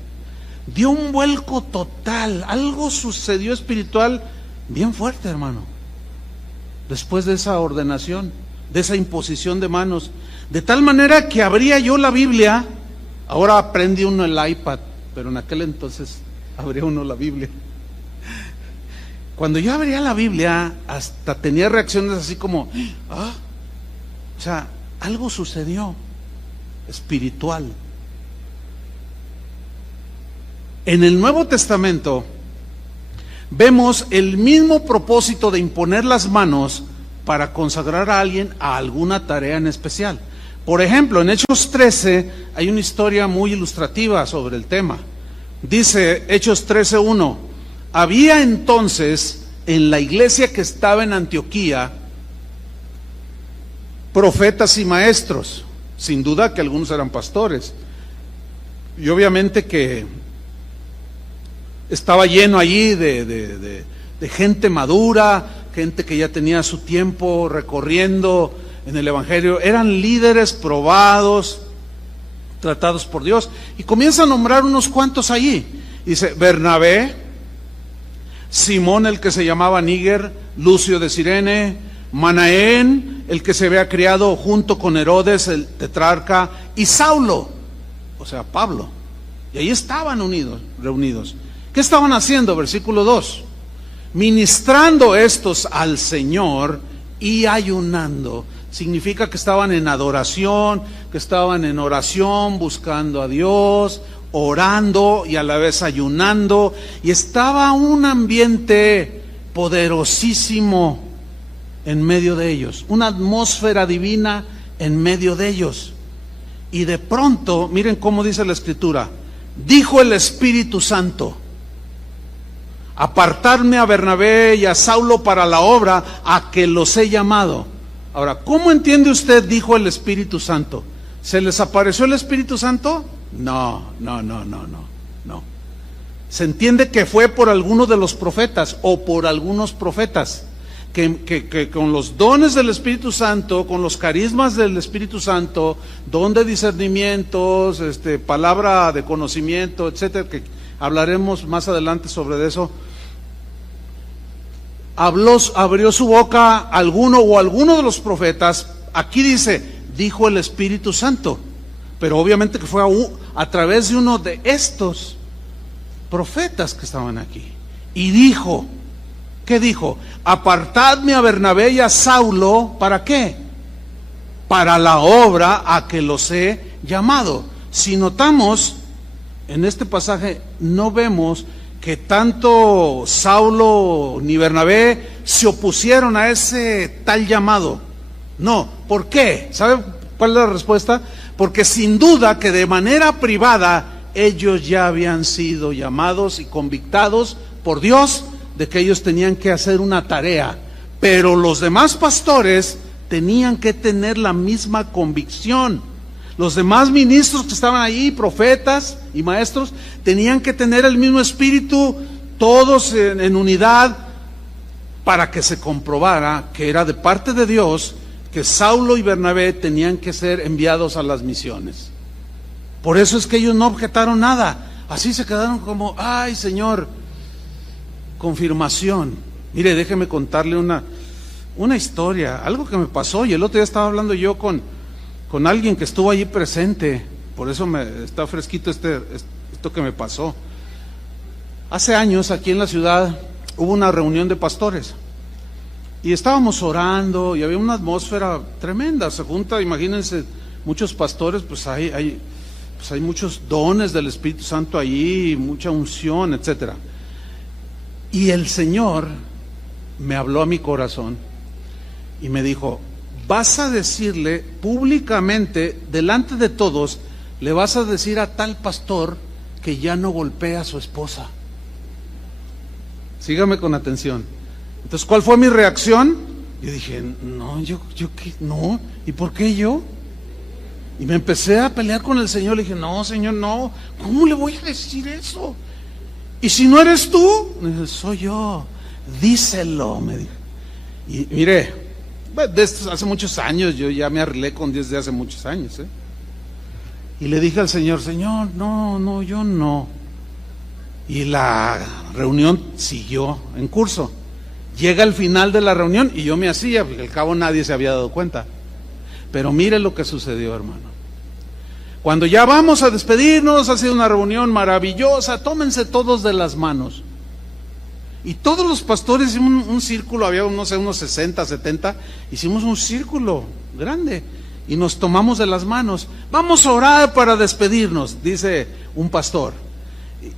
Dio un vuelco total, algo sucedió espiritual bien fuerte, hermano. Después de esa ordenación, de esa imposición de manos, de tal manera que abría yo la Biblia. Ahora aprende uno el iPad, pero en aquel entonces abría uno la Biblia. Cuando yo abría la Biblia, hasta tenía reacciones así como, o sea, algo sucedió espiritual. En el Nuevo Testamento vemos el mismo propósito de imponer las manos para consagrar a alguien a alguna tarea en especial. Por ejemplo, en Hechos 13 hay una historia muy ilustrativa sobre el tema. Dice Hechos 13:1: había entonces en la iglesia que estaba en Antioquía profetas y maestros, sin duda que algunos eran pastores, y obviamente que estaba lleno allí de gente madura, gente que ya tenía su tiempo recorriendo en el Evangelio, eran líderes probados, tratados por Dios, y comienza a nombrar unos cuantos allí. Dice: Bernabé, Simón el que se llamaba Níger, Lucio de Cirene, Manaén el que se había criado junto con Herodes el tetrarca, y Saulo, o sea Pablo, y ahí estaban reunidos. ¿Qué estaban haciendo? Versículo 2: ministrando estos al Señor y ayunando. Significa que estaban en adoración, que estaban en oración, buscando a Dios, orando y a la vez ayunando, y estaba un ambiente poderosísimo en medio de ellos, una atmósfera divina en medio de ellos. Y de pronto, miren cómo dice la Escritura: dijo el Espíritu Santo: apartarme a Bernabé y a Saulo para la obra a que los he llamado. Ahora, ¿cómo entiende usted? Dijo el Espíritu Santo. ¿Se les apareció el Espíritu Santo? No. Se entiende que fue por alguno de los profetas o por algunos profetas que con los dones del Espíritu Santo, con los carismas del Espíritu Santo, don de discernimientos, palabra de conocimiento, etcétera, que hablaremos más adelante sobre eso. Abrió su boca alguno de los profetas. Aquí dice: dijo el Espíritu Santo, pero obviamente que fue a través de uno de estos profetas que estaban aquí. Y dijo, ¿qué dijo? Apartadme a Bernabé y a Saulo, ¿para qué? Para la obra a que los he llamado. Si notamos, en este pasaje no vemos que tanto Saulo ni Bernabé se opusieron a ese tal llamado. No, ¿por qué? ¿Sabe cuál es la respuesta? Porque sin duda que de manera privada ellos ya habían sido llamados y convictados por Dios de que ellos tenían que hacer una tarea, pero los demás pastores tenían que tener la misma convicción. Los demás ministros que estaban allí, profetas y maestros, tenían que tener el mismo espíritu, todos en unidad, para que se comprobara que era de parte de Dios que Saulo y Bernabé tenían que ser enviados a las misiones. Por eso es que ellos no objetaron nada, así se quedaron como, ay Señor, confirmación. Mire, déjeme contarle una historia, algo que me pasó, y el otro día estaba hablando yo con con alguien que estuvo allí presente, por eso está fresquito esto que me pasó. Hace años aquí en la ciudad hubo una reunión de pastores y estábamos orando y había una atmósfera tremenda. Se junta, imagínense, muchos pastores, pues hay muchos dones del Espíritu Santo ahí, mucha unción, etcétera. Y el Señor me habló a mi corazón y me dijo: vas a decirle públicamente, delante de todos, le vas a decir a tal pastor que ya no golpea a su esposa. Sígame con atención. Entonces, ¿cuál fue mi reacción? Yo dije, no, yo qué, no, ¿y por qué yo? Y me empecé a pelear con el Señor. Le dije, no, Señor, no, ¿cómo le voy a decir eso? Y si no eres tú, me dice, soy yo, díselo, me dijo. Y mire, desde hace muchos años, yo ya me arreglé con Dios de hace muchos años, Y le dije al Señor, Señor, no, yo no. Y la reunión siguió en curso. Llega el final de la reunión y yo me hacía, porque al cabo nadie se había dado cuenta. Pero mire lo que sucedió, hermano. Cuando ya vamos a despedirnos, ha sido una reunión maravillosa, tómense todos de las manos. Y todos los pastores hicimos un círculo, había no sé, unos 60, 70, hicimos un círculo grande y nos tomamos de las manos. Vamos a orar para despedirnos, dice un pastor.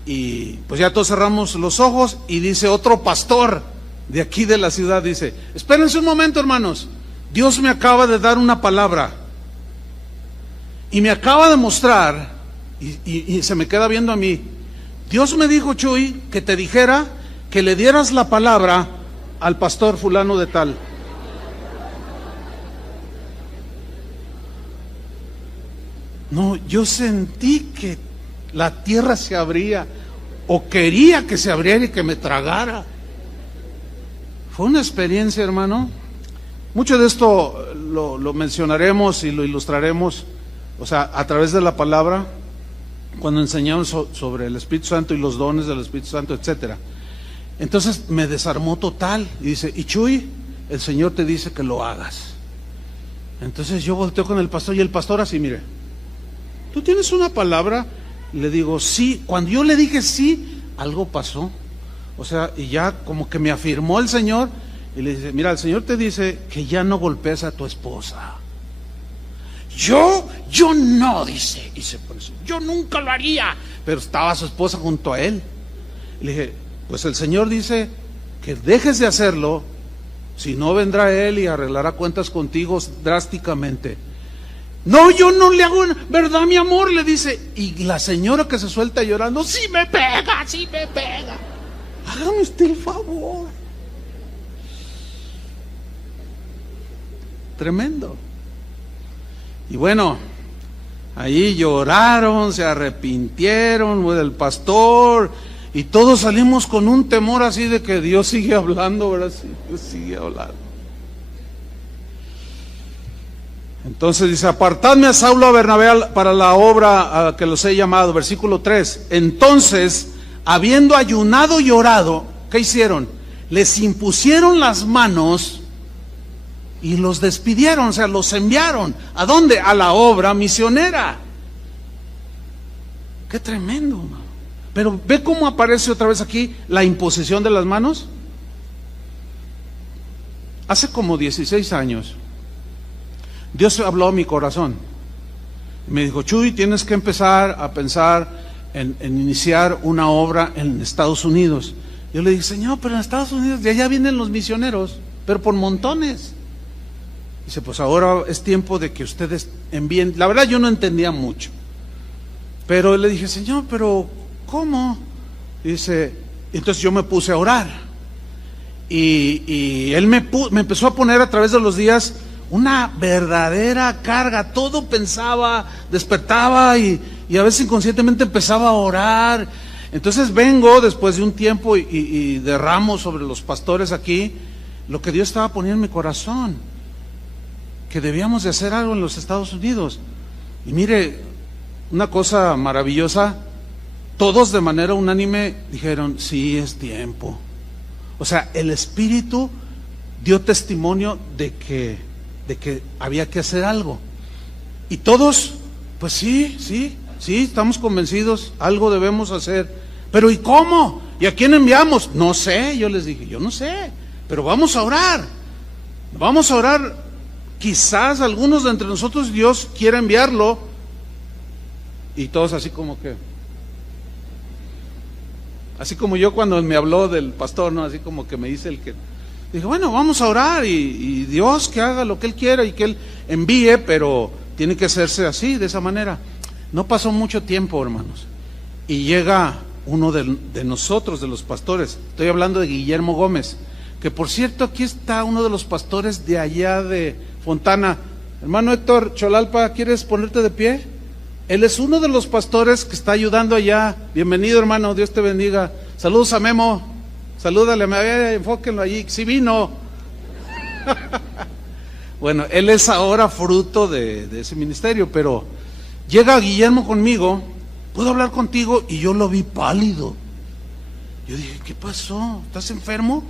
Y pues ya todos cerramos los ojos y dice otro pastor de aquí de la ciudad, dice, espérense un momento, hermanos, Dios me acaba de dar una palabra y me acaba de mostrar, y se me queda viendo a mí, Dios me dijo, Chuy, que te dijera que le dieras la palabra al pastor fulano de tal. No, yo sentí que la tierra se abría, o quería que se abriera y que me tragara. Fue una experiencia, hermano. Mucho de esto lo mencionaremos y lo ilustraremos, o sea, a través de la palabra, cuando enseñamos sobre el Espíritu Santo y los dones del Espíritu Santo, etcétera. Entonces me desarmó total y dice, y Chuy, el Señor te dice que lo hagas. Entonces yo volteo con el pastor y el pastor así, mire, ¿tú tienes una palabra? Le digo, sí. Cuando yo le dije sí, algo pasó. O sea, y ya como que me afirmó el Señor y le dice, mira, el Señor te dice que ya no golpees a tu esposa. Yo no, dice, y se pone, yo nunca lo haría. Pero estaba su esposa junto a él. Y le dije, pues el Señor dice que dejes de hacerlo, si no vendrá Él y arreglará cuentas contigo drásticamente. No, yo no le hago, ¿verdad, mi amor? Le dice. Y la señora que se suelta llorando, sí me pega, sí me pega. Hágame usted el favor. Tremendo. Y bueno, ahí lloraron, se arrepintieron del pastor, y todos salimos con un temor así de que Dios sigue hablando, ¿verdad? Sí, Dios sigue hablando. Entonces dice, apartadme a Saulo, a Bernabé para la obra a que los he llamado. Versículo 3. Entonces, habiendo ayunado y orado, ¿qué hicieron? Les impusieron las manos y los despidieron, o sea, los enviaron. ¿A dónde? A la obra misionera. Qué tremendo, hermano. Pero ve cómo aparece otra vez aquí la imposición de las manos. Hace como 16 años, Dios habló a mi corazón. Me dijo, Chuy, tienes que empezar a pensar en iniciar una obra en Estados Unidos. Yo le dije, Señor, pero en Estados Unidos de allá vienen los misioneros, pero por montones. Dice, pues ahora es tiempo de que ustedes envíen. La verdad yo no entendía mucho, pero le dije, Señor, pero ¿cómo? Dice, entonces yo me puse a orar y Él me empezó a poner a través de los días una verdadera carga. Todo pensaba, despertaba y a veces inconscientemente empezaba a orar. Entonces vengo después de un tiempo y derramo sobre los pastores aquí lo que Dios estaba poniendo en mi corazón, que debíamos de hacer algo en los Estados Unidos. Y mire, una cosa maravillosa, todos de manera unánime dijeron, sí, es tiempo. O sea, el Espíritu dio testimonio de que había que hacer algo. Y todos, pues sí, estamos convencidos, algo debemos hacer. Pero ¿y cómo? ¿Y a quién enviamos? No sé, yo les dije, yo no sé, pero vamos a orar. Vamos a orar. Quizás algunos de entre nosotros Dios quiera enviarlo. Y todos así como que, así como yo cuando me habló del pastor, ¿no? Así como que me dice el que, dije, bueno, vamos a orar y Dios que haga lo que Él quiera y que Él envíe, pero tiene que hacerse así, de esa manera. No pasó mucho tiempo, hermanos, y llega uno de nosotros, de los pastores. Estoy hablando de Guillermo Gómez, que por cierto aquí está uno de los pastores de allá de Fontana. Hermano Héctor Cholalpa, ¿quieres ponerte de pie? Él es uno de los pastores que está ayudando allá. Bienvenido, hermano, Dios te bendiga. Saludos a Memo, salúdale, enfóquenlo allí, sí vino. Bueno, él es ahora fruto de ese ministerio, pero llega Guillermo conmigo, ¿puedo hablar contigo? Y yo lo vi pálido. Yo dije, ¿qué pasó? ¿Estás enfermo?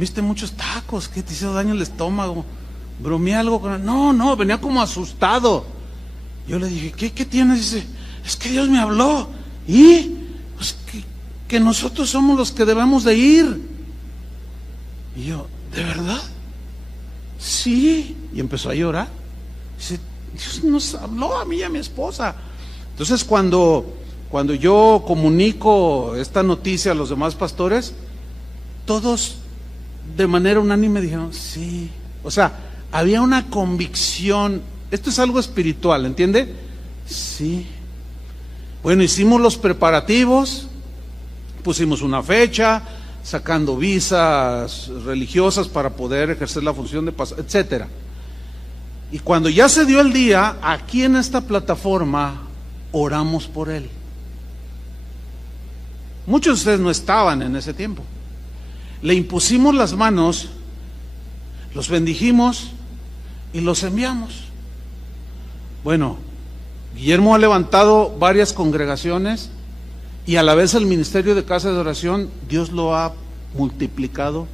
comiste muchos tacos, ¿qué te hizo daño el estómago? Bromeé algo con él. No, venía como asustado. Yo le dije, ¿qué tienes? Dice, es que Dios me habló. ¿Y? Pues que nosotros somos los que debemos de ir. Y yo, ¿de verdad? Sí. Y empezó a llorar. Dice, Dios nos habló a mí y a mi esposa. Entonces cuando yo comunico esta noticia a los demás pastores, todos de manera unánime dijeron, sí. O sea, había una convicción. Esto es algo espiritual, ¿entiende? Sí. Bueno, hicimos los preparativos, pusimos una fecha, sacando visas religiosas para poder ejercer la función de pastor, etcétera. Y cuando ya se dio el día, aquí en esta plataforma oramos por él. Muchos de ustedes no estaban en ese tiempo. Le impusimos las manos, los bendijimos y los enviamos. Bueno, Guillermo ha levantado varias congregaciones y a la vez el ministerio de casa de oración, Dios lo ha multiplicado.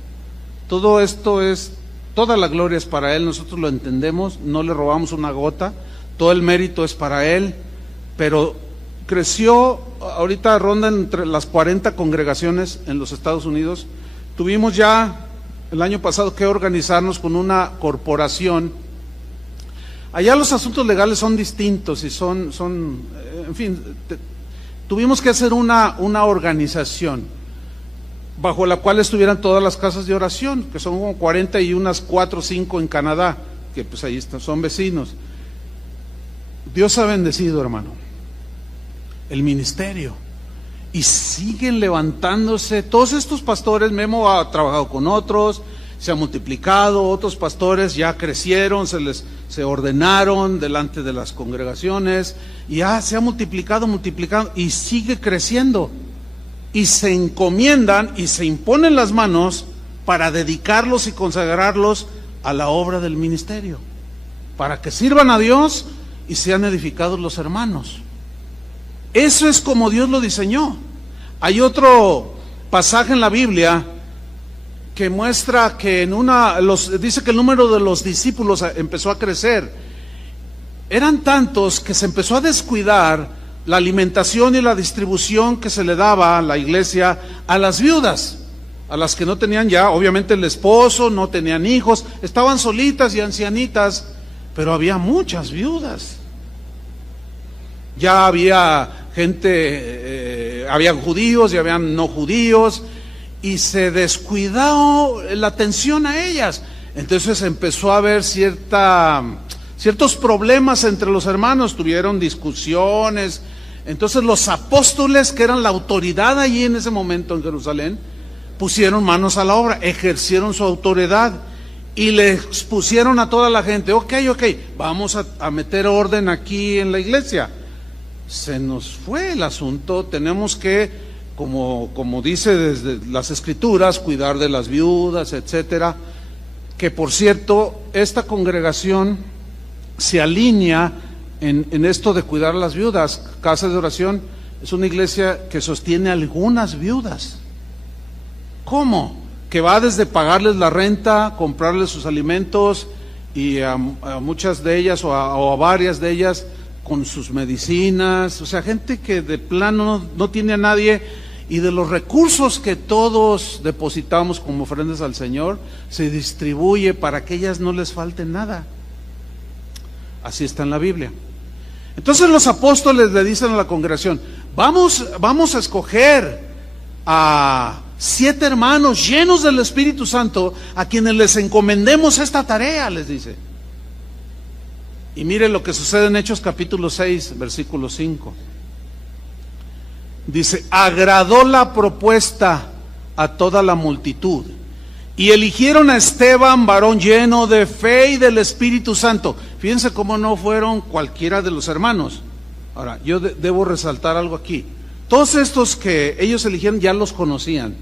Todo esto es, toda la gloria es para Él, nosotros lo entendemos, no le robamos una gota, todo el mérito es para Él, pero creció, ahorita ronda entre las 40 congregaciones en los Estados Unidos. Tuvimos ya el año pasado que organizarnos con una corporación. Allá los asuntos legales son distintos y son en fin, tuvimos que hacer una organización bajo la cual estuvieran todas las casas de oración, que son como 40 y unas 4 o 5 en Canadá, que pues ahí están, son vecinos. Dios ha bendecido, hermano, el ministerio, y siguen levantándose todos estos pastores. Memo ha trabajado con otros, se ha multiplicado, otros pastores ya crecieron, se ordenaron delante de las congregaciones, y ya se ha multiplicado y sigue creciendo, y se encomiendan y se imponen las manos para dedicarlos y consagrarlos a la obra del ministerio, para que sirvan a Dios y sean edificados los hermanos. Eso es como Dios lo diseñó. Hay otro pasaje en la Biblia que muestra que dice que el número de los discípulos empezó a crecer. Eran tantos que se empezó a descuidar la alimentación y la distribución que se le daba a la iglesia a las viudas, a las que no tenían ya, obviamente, el esposo, no tenían hijos, estaban solitas y ancianitas, pero había muchas viudas. Ya había gente, habían judíos y habían no judíos, y se descuidó la atención a ellas. Entonces empezó a haber ciertos problemas entre los hermanos, tuvieron discusiones. Entonces los apóstoles, que eran la autoridad allí en ese momento en Jerusalén, pusieron manos a la obra, ejercieron su autoridad y le expusieron a toda la gente, ok, vamos a meter orden aquí en la iglesia. Se nos fue el asunto, tenemos que, como dice desde las escrituras, cuidar de las viudas, etcétera. Que por cierto, esta congregación se alinea en esto de cuidar a las viudas. Casa de Oración es una iglesia que sostiene a algunas viudas. ¿Cómo? Que va desde pagarles la renta, comprarles sus alimentos, y a muchas de ellas o a varias de ellas con sus medicinas. O sea, gente que de plano no tiene a nadie, y de los recursos que todos depositamos como ofrendas al Señor, se distribuye para que ellas no les falte nada. Así está en la Biblia. Entonces los apóstoles le dicen a la congregación, vamos a escoger a 7 hermanos llenos del Espíritu Santo, a quienes les encomendemos esta tarea, les dice. Y mire lo que sucede en Hechos capítulo 6, versículo 5. Dice, agradó la propuesta a toda la multitud, y eligieron a Esteban, varón lleno de fe y del Espíritu Santo. Fíjense cómo no fueron cualquiera de los hermanos. Ahora, yo debo resaltar algo aquí. Todos estos que ellos eligieron ya los conocían.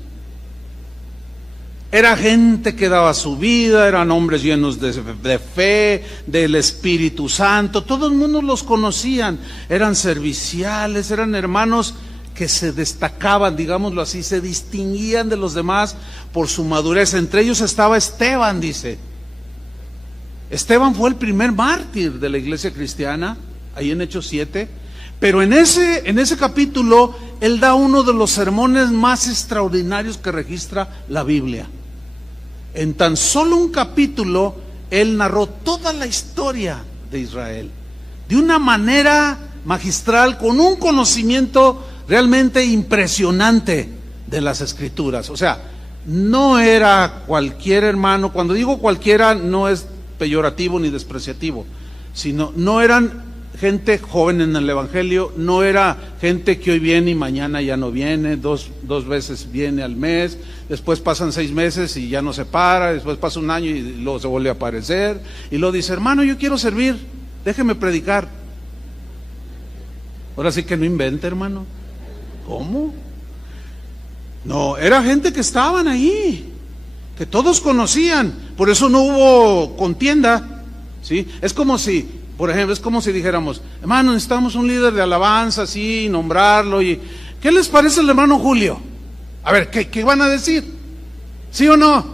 Era gente que daba su vida, eran hombres llenos de fe, del Espíritu Santo. Todo el mundo los conocían, eran serviciales, eran hermanos que se destacaban, digámoslo así, se distinguían de los demás por su madurez. Entre ellos estaba Esteban, dice. Esteban fue el primer mártir de la iglesia cristiana, ahí en Hechos 7. Pero en ese capítulo, él da uno de los sermones más extraordinarios que registra la Biblia. En tan solo un capítulo, él narró toda la historia de Israel, de una manera magistral, con un conocimiento realmente impresionante de las Escrituras. O sea, no era cualquier hermano. Cuando digo cualquiera, no es peyorativo ni despreciativo, sino no eran gente joven en el Evangelio, no era gente que hoy viene y mañana ya no viene, dos veces viene al mes, después pasan 6 meses y ya no se para, después pasa un año y luego se vuelve a aparecer, y luego dice, hermano, yo quiero servir, déjeme predicar. Ahora sí que no invente, hermano. ¿Cómo? No, era gente que estaban ahí, que todos conocían, por eso no hubo contienda, ¿sí? Es como si, por ejemplo, dijéramos, hermano, necesitamos un líder de alabanza, así, nombrarlo, y ¿qué les parece el hermano Julio? A ver, ¿qué van a decir? ¿Sí o no?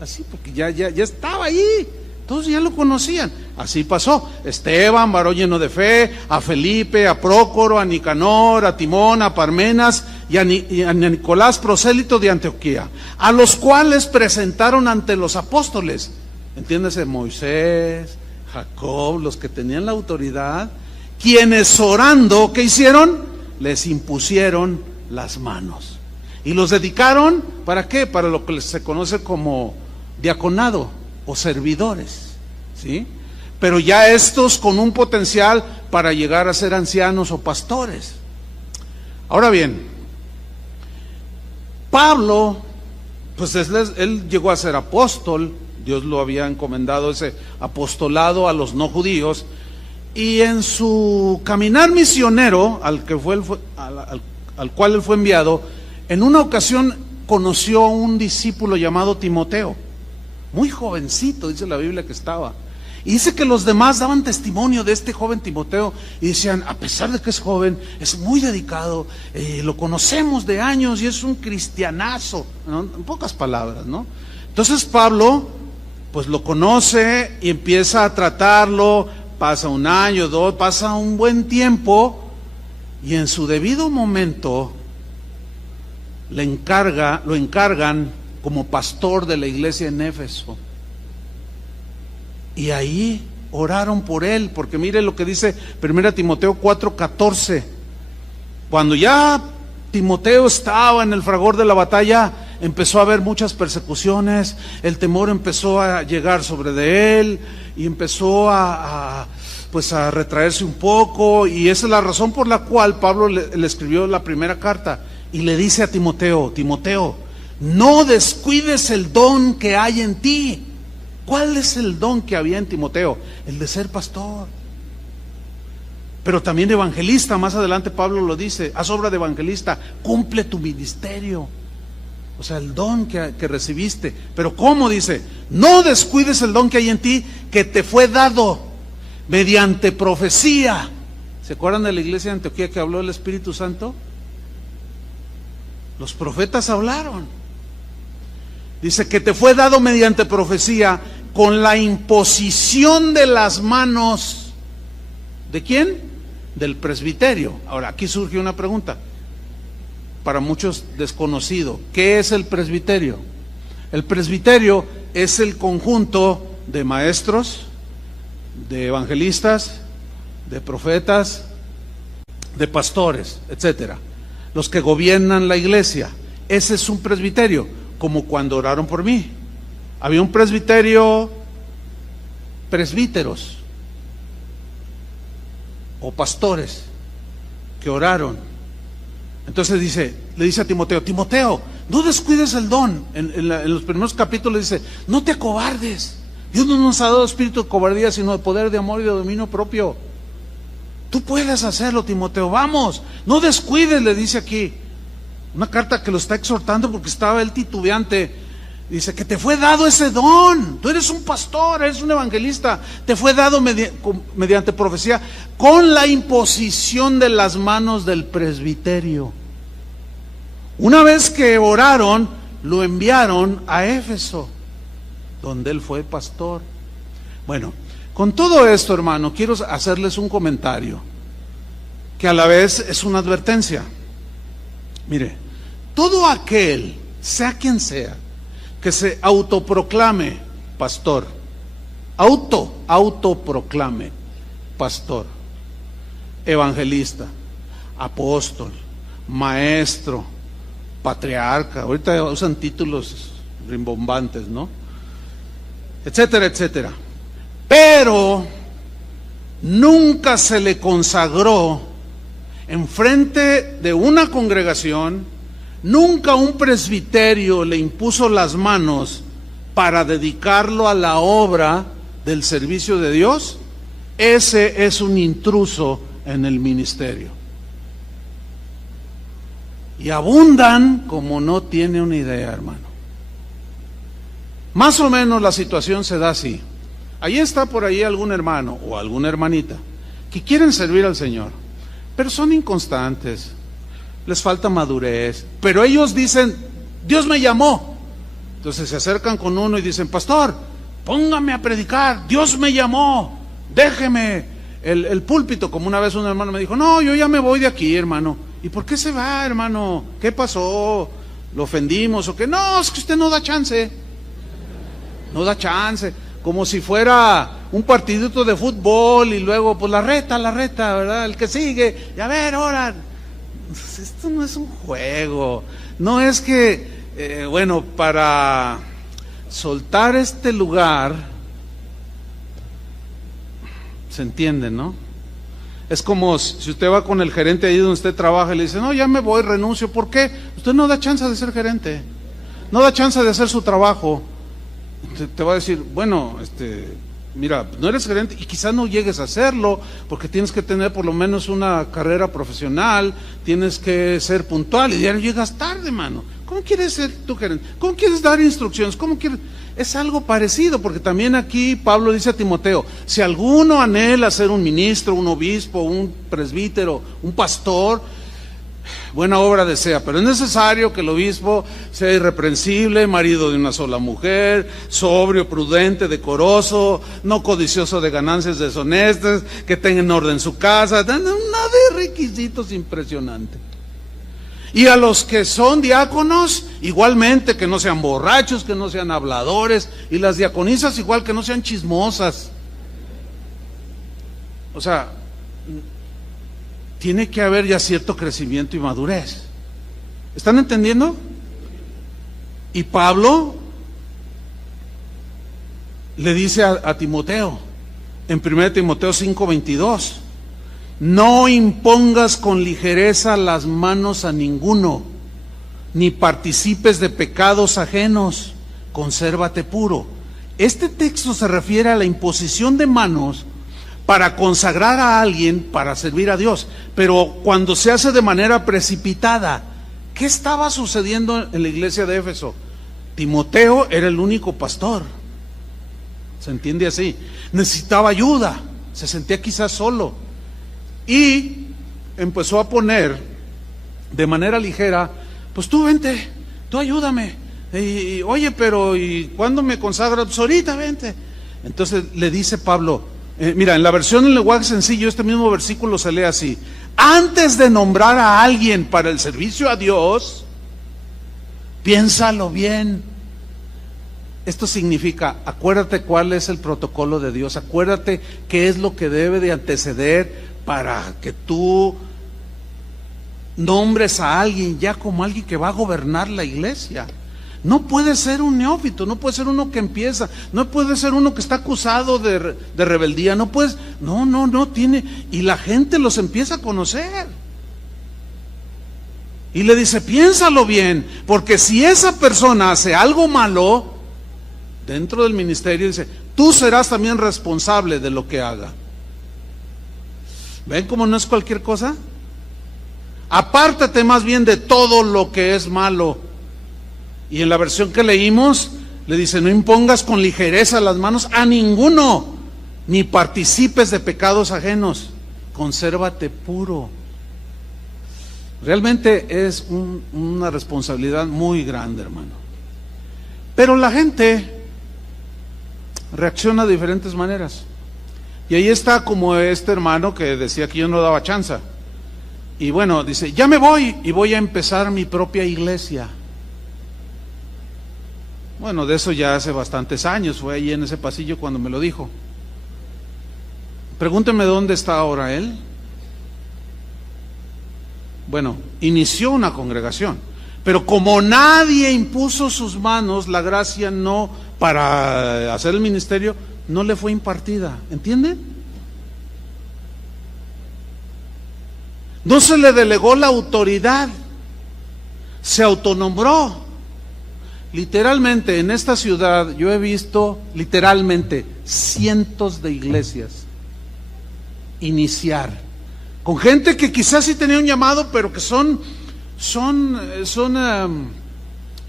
Así, porque ya estaba ahí, todos ya lo conocían. Así pasó. Esteban, varón lleno de fe, a Felipe, a Prócoro, a Nicanor, a Timón, a Parmenas y a Nicolás, prosélito de Antioquía, a los cuales presentaron ante los apóstoles. Entiéndase, Moisés, Jacob, los que tenían la autoridad, quienes orando, ¿qué hicieron? Les impusieron las manos. Y los dedicaron, ¿para qué? Para lo que se conoce como diaconado o servidores, ¿sí? Pero ya estos con un potencial para llegar a ser ancianos o pastores. Ahora bien, Pablo, pues él llegó a ser apóstol. Dios lo había encomendado ese apostolado a los no judíos, y en su caminar misionero al cual él fue enviado, en una ocasión conoció a un discípulo llamado Timoteo, muy jovencito, dice la Biblia que estaba, y dice que los demás daban testimonio de este joven Timoteo y decían, a pesar de que es joven, es muy dedicado, lo conocemos de años y es un cristianazo, ¿no? En pocas palabras, ¿no? Entonces Pablo pues lo conoce y empieza a tratarlo, pasa 1 año, 2, pasa un buen tiempo, y en su debido momento lo encargan como pastor de la iglesia en Éfeso. Y ahí oraron por él, porque mire lo que dice 1 Timoteo 4:14. Cuando ya Timoteo estaba en el fragor de la batalla, empezó a haber muchas persecuciones, el temor empezó a llegar sobre de él y empezó a retraerse un poco, y esa es la razón por la cual Pablo le escribió la primera carta y le dice a Timoteo, Timoteo, no descuides el don que hay en ti. ¿Cuál es el don que había en Timoteo? El de ser pastor, pero también evangelista. Más adelante Pablo lo dice, haz obra de evangelista, cumple tu ministerio. O sea, el don que recibiste. Pero ¿cómo? Dice, no descuides el don que hay en ti, que te fue dado mediante profecía. ¿Se acuerdan de la iglesia de Antioquía que habló el Espíritu Santo? Los profetas hablaron. Dice que te fue dado mediante profecía, con la imposición de las manos. ¿De quién? Del presbiterio. Ahora, aquí surge una pregunta, para muchos desconocido. ¿Qué es el presbiterio? El presbiterio es el conjunto de maestros, de evangelistas, de profetas, de pastores, etcétera, los que gobiernan la iglesia. Ese es un presbiterio, como cuando oraron por mí. Había un presbiterio, presbíteros o pastores que oraron. Entonces le dice a Timoteo, Timoteo, no descuides el don. En los primeros capítulos dice, no te acobardes. Dios no nos ha dado espíritu de cobardía, sino de poder, de amor y de dominio propio. Tú puedes hacerlo, Timoteo, vamos, no descuides, le dice aquí. Una carta que lo está exhortando porque estaba él titubeante. Dice que te fue dado ese don. Tú eres un pastor, eres un evangelista. Te fue dado mediante profecía con la imposición de las manos del presbiterio. Una vez que oraron, lo enviaron a Éfeso, donde él fue pastor. Bueno, con todo esto, hermano, quiero hacerles un comentario que a la vez es una advertencia. Mire, todo aquel, sea quien sea, que se autoproclame pastor, autoproclame pastor, evangelista, apóstol, maestro, patriarca, ahorita usan títulos rimbombantes, ¿no? Etcétera, etcétera. Pero nunca se le consagró enfrente de una congregación, nunca un presbiterio le impuso las manos para dedicarlo a la obra del servicio de Dios. Ese es un intruso en el ministerio. Y abundan como no tiene una idea, hermano. Más o menos la situación se da así. Ahí está por ahí algún hermano o alguna hermanita que quieren servir al Señor, pero son inconstantes, les falta madurez, pero ellos dicen, Dios me llamó. Entonces se acercan con uno y dicen, pastor, póngame a predicar, Dios me llamó, déjeme el púlpito. Como una vez un hermano me dijo, no, yo ya me voy de aquí, hermano. ¿Y por qué se va, hermano? ¿Qué pasó? ¿Lo ofendimos o qué? No, es que usted no da chance. No da chance. Como si fuera un partidito de fútbol y luego pues la reta, ¿verdad? El que sigue, y a ver, ahora. Esto no es un juego. No es que, bueno, para soltar este lugar, se entiende, ¿no? Es como si usted va con el gerente ahí donde usted trabaja y le dice, no, ya me voy, renuncio. ¿Por qué? Usted no da chance de ser gerente, no da chance de hacer su trabajo. Te va a decir, bueno, mira, no eres gerente y quizás no llegues a hacerlo porque tienes que tener por lo menos una carrera profesional, tienes que ser puntual y ya llegas tarde, mano. ¿Cómo quieres ser tu gerente? ¿Cómo quieres dar instrucciones? ¿Cómo quieres? Es algo parecido, porque también aquí Pablo dice a Timoteo, si alguno anhela ser un ministro, un obispo, un presbítero, un pastor, buena obra desea, pero es necesario que el obispo sea irreprensible, marido de una sola mujer, sobrio, prudente, decoroso, no codicioso de ganancias deshonestas, que tenga en orden su casa, una de requisitos impresionantes. Y a los que son diáconos, igualmente, que no sean borrachos, que no sean habladores, y las diaconisas igual, que no sean chismosas. O sea, tiene que haber ya cierto crecimiento y madurez. ¿Están entendiendo? Y Pablo le dice a Timoteo, en 1 Timoteo 5:22, no impongas con ligereza las manos a ninguno, ni participes de pecados ajenos, consérvate puro. Este texto se refiere a la imposición de manos para consagrar a alguien para servir a Dios, pero cuando se hace de manera precipitada. ¿Qué estaba sucediendo en la iglesia de Éfeso? Timoteo era el único pastor, se entiende así, necesitaba ayuda, se sentía quizás solo, y empezó a poner de manera ligera, pues tú vente, tú ayúdame, y, oye, pero ¿y cuándo me consagras? Pues ahorita vente. Entonces le dice Pablo, mira, en la versión en lenguaje sencillo, este mismo versículo se lee así: antes de nombrar a alguien para el servicio a Dios, piénsalo bien. Esto significa, acuérdate cuál es el protocolo de Dios, acuérdate qué es lo que debe de anteceder para que tú nombres a alguien ya como alguien que va a gobernar la iglesia. No puede ser un neófito, no puede ser uno que empieza, no puede ser uno que está acusado de rebeldía, no puedes, no tiene, y la gente los empieza a conocer. Y le dice, piénsalo bien, porque si esa persona hace algo malo dentro del ministerio, dice, tú serás también responsable de lo que haga. ¿Ven cómo no es cualquier cosa? Apártate más bien de todo lo que es malo. Y en la versión que leímos, le dice, no impongas con ligereza las manos a ninguno, ni participes de pecados ajenos, consérvate puro. Realmente es una responsabilidad muy grande, hermano. Pero la gente reacciona de diferentes maneras. Y ahí está como este hermano que decía que yo no daba chance. Y bueno, dice, ya me voy y voy a empezar mi propia iglesia. Bueno, de eso ya hace bastantes años, fue ahí en ese pasillo cuando me lo dijo. Pregúnteme dónde está ahora él. Bueno, inició una congregación, pero como nadie impuso sus manos, la gracia no, para hacer el ministerio, no le fue impartida, ¿entienden? No se le delegó la autoridad, se autonombró. Literalmente en esta ciudad yo he visto literalmente cientos de iglesias iniciar con gente que quizás sí tenía un llamado, pero que son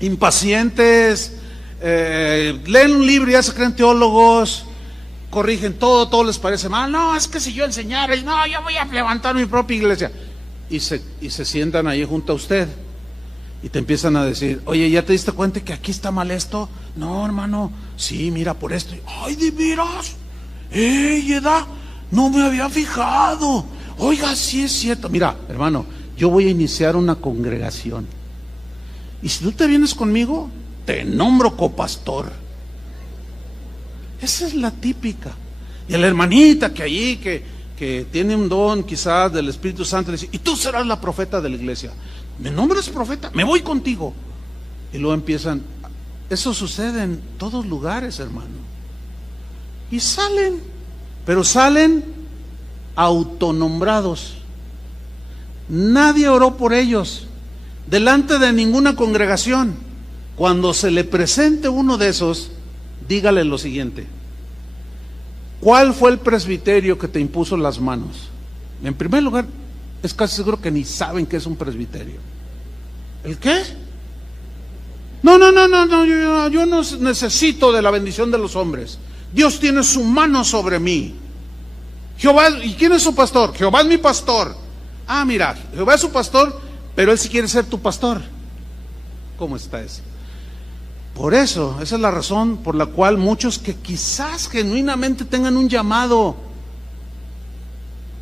impacientes, leen un libro y ya se creen teólogos, corrigen todo les parece mal. No, es que si yo enseñara, no, yo voy a levantar mi propia iglesia. Y se sientan ahí junto a usted y te empiezan a decir, oye, ¿ya te diste cuenta que aquí está mal esto? No, hermano, sí, mira por esto. Ay, ¿de veras? Edad, no me había fijado. Oiga, sí es cierto. Mira, hermano, yo voy a iniciar una congregación. Y si tú te vienes conmigo, te nombro copastor. Esa es la típica. Y la hermanita que allí, que tiene un don quizás del Espíritu Santo, le dice, y tú serás la profeta de la iglesia. ¿Me nombres profeta? Me voy contigo. Y luego empiezan. Eso sucede en todos lugares, hermano. Y salen, pero salen autonombrados. Nadie oró por ellos delante de ninguna congregación. Cuando se le presente uno de esos, dígale lo siguiente: ¿cuál fue el presbiterio que te impuso las manos? En primer lugar, es casi seguro que ni saben qué es un presbiterio. ¿El qué? No, yo no necesito de la bendición de los hombres. Dios tiene su mano sobre mí. Jehová, ¿y quién es su pastor? Jehová es mi pastor. Ah, mira, Jehová es su pastor, pero él sí quiere ser tu pastor. ¿Cómo está eso? Por eso, esa es la razón por la cual muchos que quizás genuinamente tengan un llamado,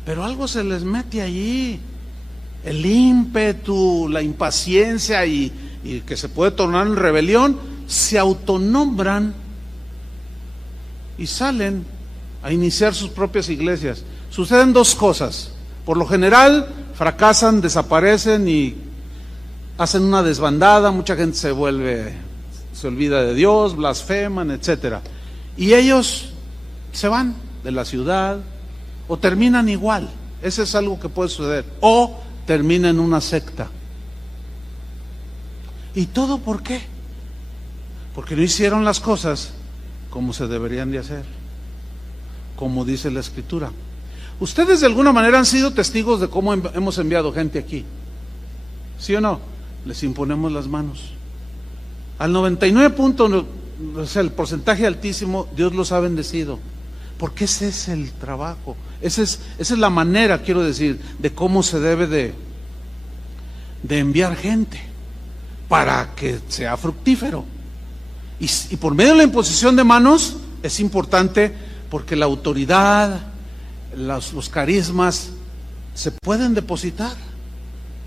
pero algo se les mete allí, el ímpetu, la impaciencia y que se puede tornar en rebelión, se autonombran y salen a iniciar sus propias iglesias. Suceden dos cosas: por lo general fracasan, desaparecen y hacen una desbandada, mucha gente se olvida de Dios, blasfeman, etcétera. Y ellos se van de la ciudad o terminan igual. Ese es algo que puede suceder. O terminan en una secta. ¿Y todo por qué? Porque no hicieron las cosas como se deberían de hacer, como dice la Escritura. Ustedes de alguna manera han sido testigos de cómo hemos enviado gente aquí, ¿sí o no? Les imponemos las manos. Al 99 o sea, el porcentaje altísimo, Dios los ha bendecido, porque ese es el trabajo, esa es la manera, quiero decir, de cómo se debe de enviar gente para que sea fructífero. Y por medio de la imposición de manos es importante, porque la autoridad, los carismas se pueden depositar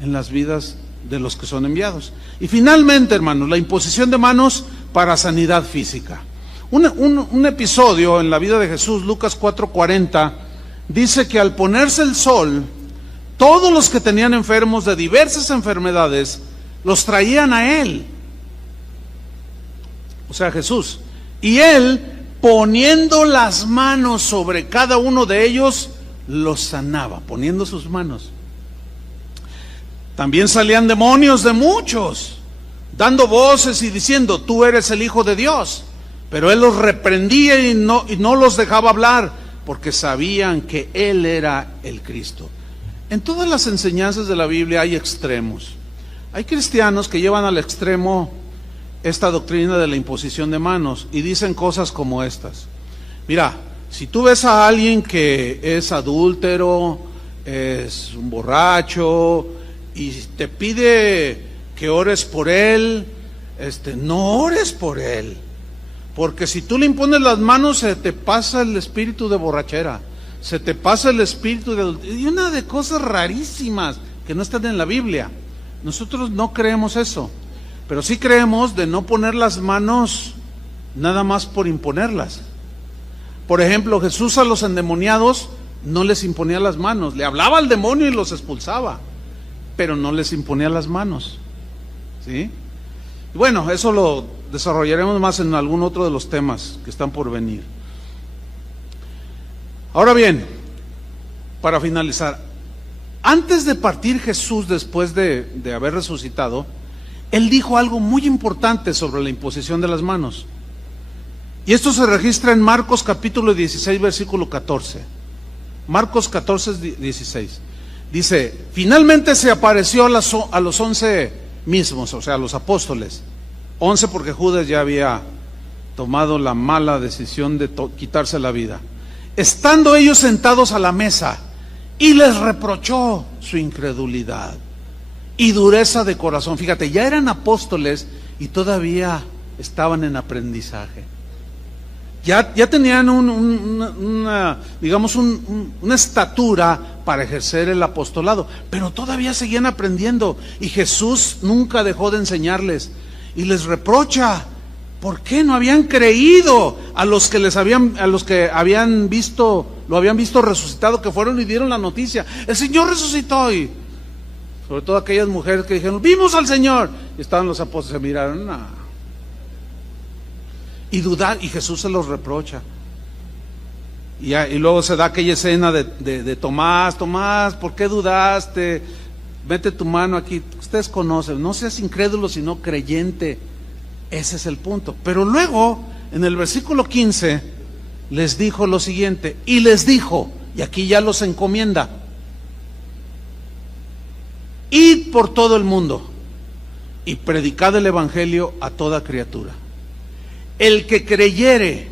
en las vidas de los que son enviados. Y finalmente, hermanos, la imposición de manos para sanidad física. Un episodio en la vida de Jesús, Lucas 4:40, dice que al ponerse el sol, todos los que tenían enfermos de diversas enfermedades los traían a él, o sea, Jesús, y él, poniendo las manos sobre cada uno de ellos, los sanaba, poniendo sus manos. También salían demonios de muchos, dando voces y diciendo: tú eres el Hijo de Dios. Pero él los reprendía y no los dejaba hablar, porque sabían que él era el Cristo. En todas las enseñanzas de la Biblia hay extremos. Hay cristianos que llevan al extremo esta doctrina de la imposición de manos y dicen cosas como estas. Mira, si tú ves a alguien que es adúltero, es un borracho y te pide que ores por él, no ores por él, porque si tú le impones las manos se te pasa el espíritu de borrachera, se te pasa el espíritu de adulterio, y una de cosas rarísimas que no están en la Biblia. Nosotros no creemos eso, pero sí creemos de no poner las manos nada más por imponerlas. Por ejemplo, Jesús a los endemoniados no les imponía las manos, le hablaba al demonio y los expulsaba, pero no les imponía las manos, ¿sí? Y bueno, eso lo desarrollaremos más en algún otro de los temas que están por venir. Ahora bien, para finalizar, antes de partir Jesús, después de haber resucitado, Él dijo algo muy importante sobre la imposición de las manos. Y esto se registra en Marcos capítulo 16, versículo 14. Marcos 14, 16. Dice, finalmente se apareció a los 11 mismos, o sea, a los apóstoles. 11 porque Judas ya había tomado la mala decisión de quitarse la vida. Estando ellos sentados a la mesa, y les reprochó su incredulidad y dureza de corazón. Fíjate, ya eran apóstoles y todavía estaban en aprendizaje. Ya tenían una estatura para ejercer el apostolado, pero todavía seguían aprendiendo, y Jesús nunca dejó de enseñarles, y les reprocha, ¿por qué no habían creído a los que lo habían visto resucitado, que fueron y dieron la noticia? El Señor resucitó, y sobre todo aquellas mujeres que dijeron, vimos al Señor, y estaban los apóstoles, se miraron, nah. Y dudar, y Jesús se los reprocha. Y luego se da aquella escena de Tomás, ¿por qué dudaste? Mete tu mano aquí. Ustedes conocen, no seas incrédulo sino creyente. Ese es el punto. Pero luego, en el versículo 15, les dijo lo siguiente, y les dijo, y aquí ya los encomienda, id por todo el mundo y predicad el evangelio a toda criatura. El que creyere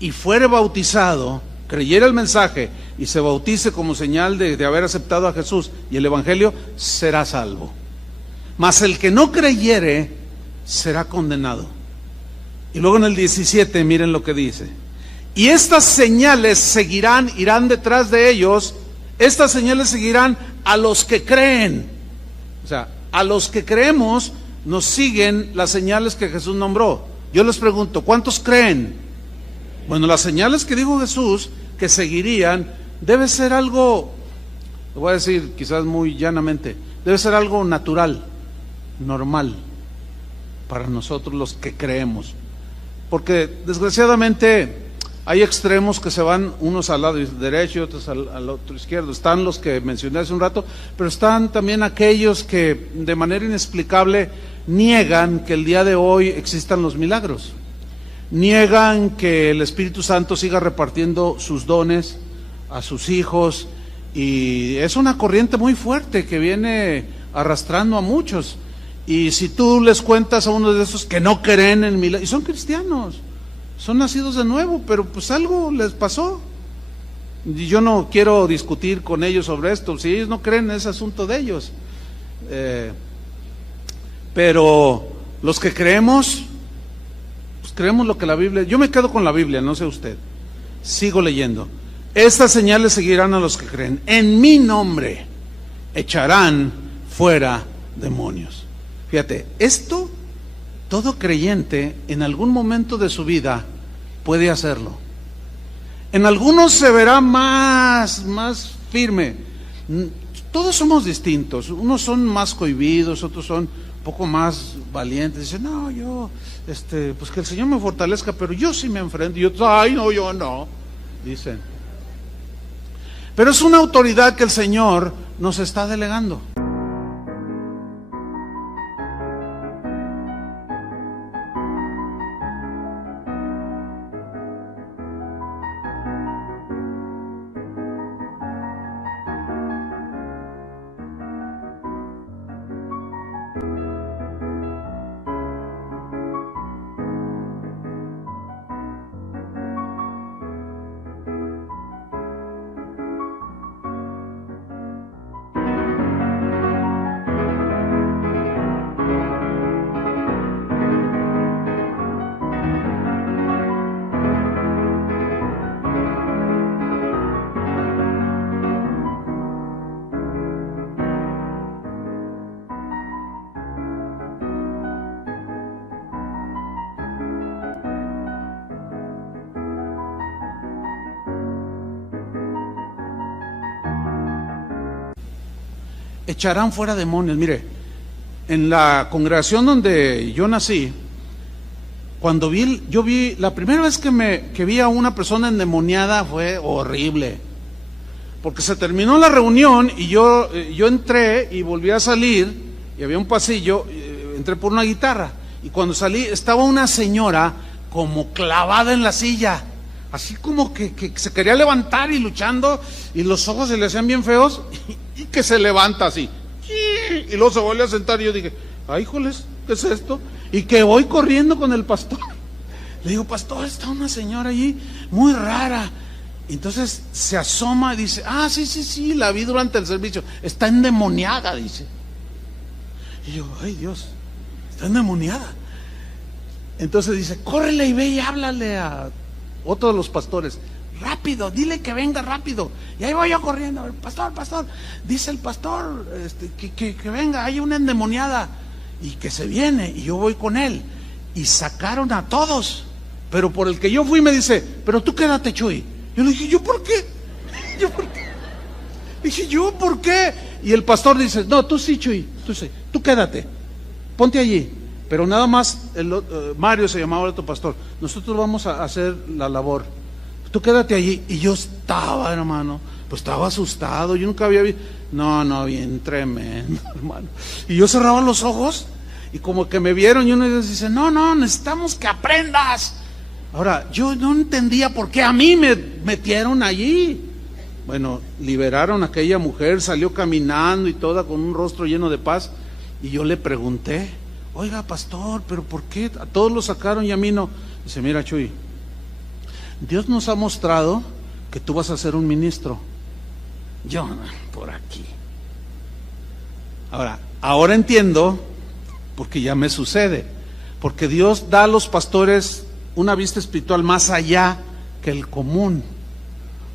y fuere bautizado, creyere el mensaje y se bautice como señal de haber aceptado a Jesús y el evangelio, será salvo. Mas el que no creyere será condenado. Y luego en el 17, miren lo que dice. Y estas señales irán detrás de ellos. Estas señales seguirán a los que creen. O sea, a los que creemos nos siguen las señales que Jesús nombró. Yo les pregunto, ¿cuántos creen? Bueno, las señales que dijo Jesús que seguirían, debe ser algo, lo voy a decir quizás muy llanamente, debe ser algo natural, normal, para nosotros los que creemos. Porque desgraciadamente hay extremos que se van unos al lado derecho y otros al otro izquierdo. Están los que mencioné hace un rato, pero están también aquellos que de manera inexplicable niegan que el día de hoy existan los milagros. Niegan que el Espíritu Santo siga repartiendo sus dones a sus hijos, y es una corriente muy fuerte que viene arrastrando a muchos. Y si tú les cuentas a uno de esos que no creen en milagros, y son cristianos, son nacidos de nuevo, pero pues algo les pasó. Y yo no quiero discutir con ellos sobre esto, si ellos no creen, es asunto de ellos. Pero los que creemos, pues creemos lo que la Biblia, yo me quedo con la Biblia, no sé usted, sigo leyendo. Estas señales seguirán a los que creen. En mi nombre echarán fuera demonios. Fíjate, esto todo creyente en algún momento de su vida puede hacerlo. En algunos se verá más firme. Todos somos distintos. Unos son más cohibidos, otros son un poco más valientes. Dicen, no, yo, pues que el Señor me fortalezca, pero yo sí me enfrento. Y otros, ay, no, yo no. Dicen. Pero es una autoridad que el Señor nos está delegando. echarán fuera demonios. Mire, en la congregación donde yo nací, cuando yo vi, la primera vez que vi a una persona endemoniada fue horrible, porque se terminó la reunión y yo entré y volví a salir, y había un pasillo, entré por una guitarra, y cuando salí estaba una señora como clavada en la silla, así como que se quería levantar y luchando, y los ojos se le hacían bien feos, y que se levanta así, y luego se vuelve a sentar, y yo dije, ay, híjoles, ¿qué es esto? Y que voy corriendo con el pastor. Le digo, pastor, está una señora allí muy rara. Y entonces se asoma y dice, sí, la vi durante el servicio, está endemoniada, dice. Y yo, ay Dios, está endemoniada. Entonces dice, córrele y ve y háblale a otro de los pastores. Rápido, dile que venga rápido. Y ahí voy yo corriendo, pastor, dice el pastor que venga, hay una endemoniada y que se viene, y yo voy con él. Y sacaron a todos, pero por el que yo fui me dice, pero tú quédate, Chuy. Yo le dije, ¿yo por qué? Dije, ¿yo por qué? Y el pastor dice, no, tú sí, Chuy, tú quédate, ponte allí. Pero nada más, Mario se llamaba el otro pastor, nosotros vamos a hacer la labor, tú quédate allí. Y yo estaba, hermano, pues estaba asustado, yo nunca había visto, no, bien tremendo, hermano. Y yo cerraba los ojos, y como que me vieron, y uno de ellos dice, no, necesitamos que aprendas. Ahora, yo no entendía por qué a mí me metieron allí. Bueno, liberaron a aquella mujer, salió caminando y toda con un rostro lleno de paz, y yo le pregunté, oiga, pastor, pero ¿por qué a todos lo sacaron y a mí no? Dice, mira, Chuy, Dios nos ha mostrado que tú vas a ser un ministro. Yo, por aquí. Ahora entiendo, porque ya me sucede, porque Dios da a los pastores una vista espiritual más allá que el común.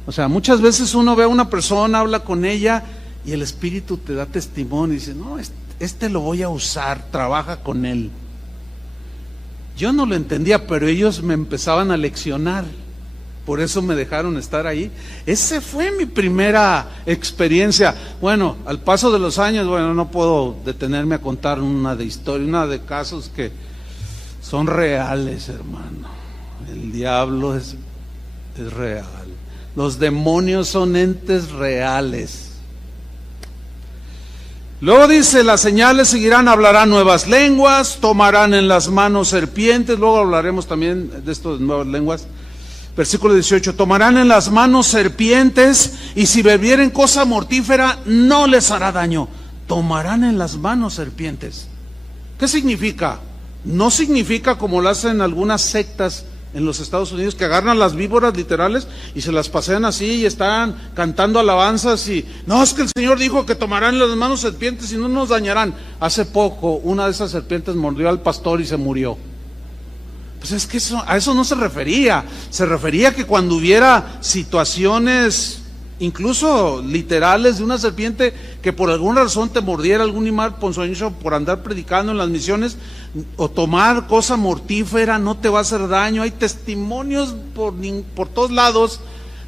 O sea, muchas veces uno ve a una persona, habla con ella, y el Espíritu te da testimonio y dice, no, este lo voy a usar, trabaja con él. Yo no lo entendía, pero ellos me empezaban a leccionar. Por eso me dejaron estar ahí. Esa fue mi primera experiencia. Bueno, al paso de los años, no puedo detenerme a contar una de historia, una de casos que son reales, hermano. El diablo es real. Los demonios son entes reales. Luego dice, las señales seguirán, hablarán nuevas lenguas, tomarán en las manos serpientes. Luego hablaremos también de esto de nuevas lenguas. Versículo 18, tomarán en las manos serpientes, y si bebieren cosa mortífera no les hará daño. Tomarán en las manos serpientes. ¿Qué significa? No significa como lo hacen algunas sectas en los Estados Unidos, que agarran las víboras literales y se las pasean así y están cantando alabanzas y no, es que el Señor dijo que tomarán en las manos serpientes y no nos dañarán. Hace poco una de esas serpientes mordió al pastor y se murió. Pues es que a eso no se refería que cuando hubiera situaciones incluso literales de una serpiente que por alguna razón te mordiera, algún animal ponzoñoso por andar predicando en las misiones o tomar cosa mortífera no te va a hacer daño. Hay testimonios por todos lados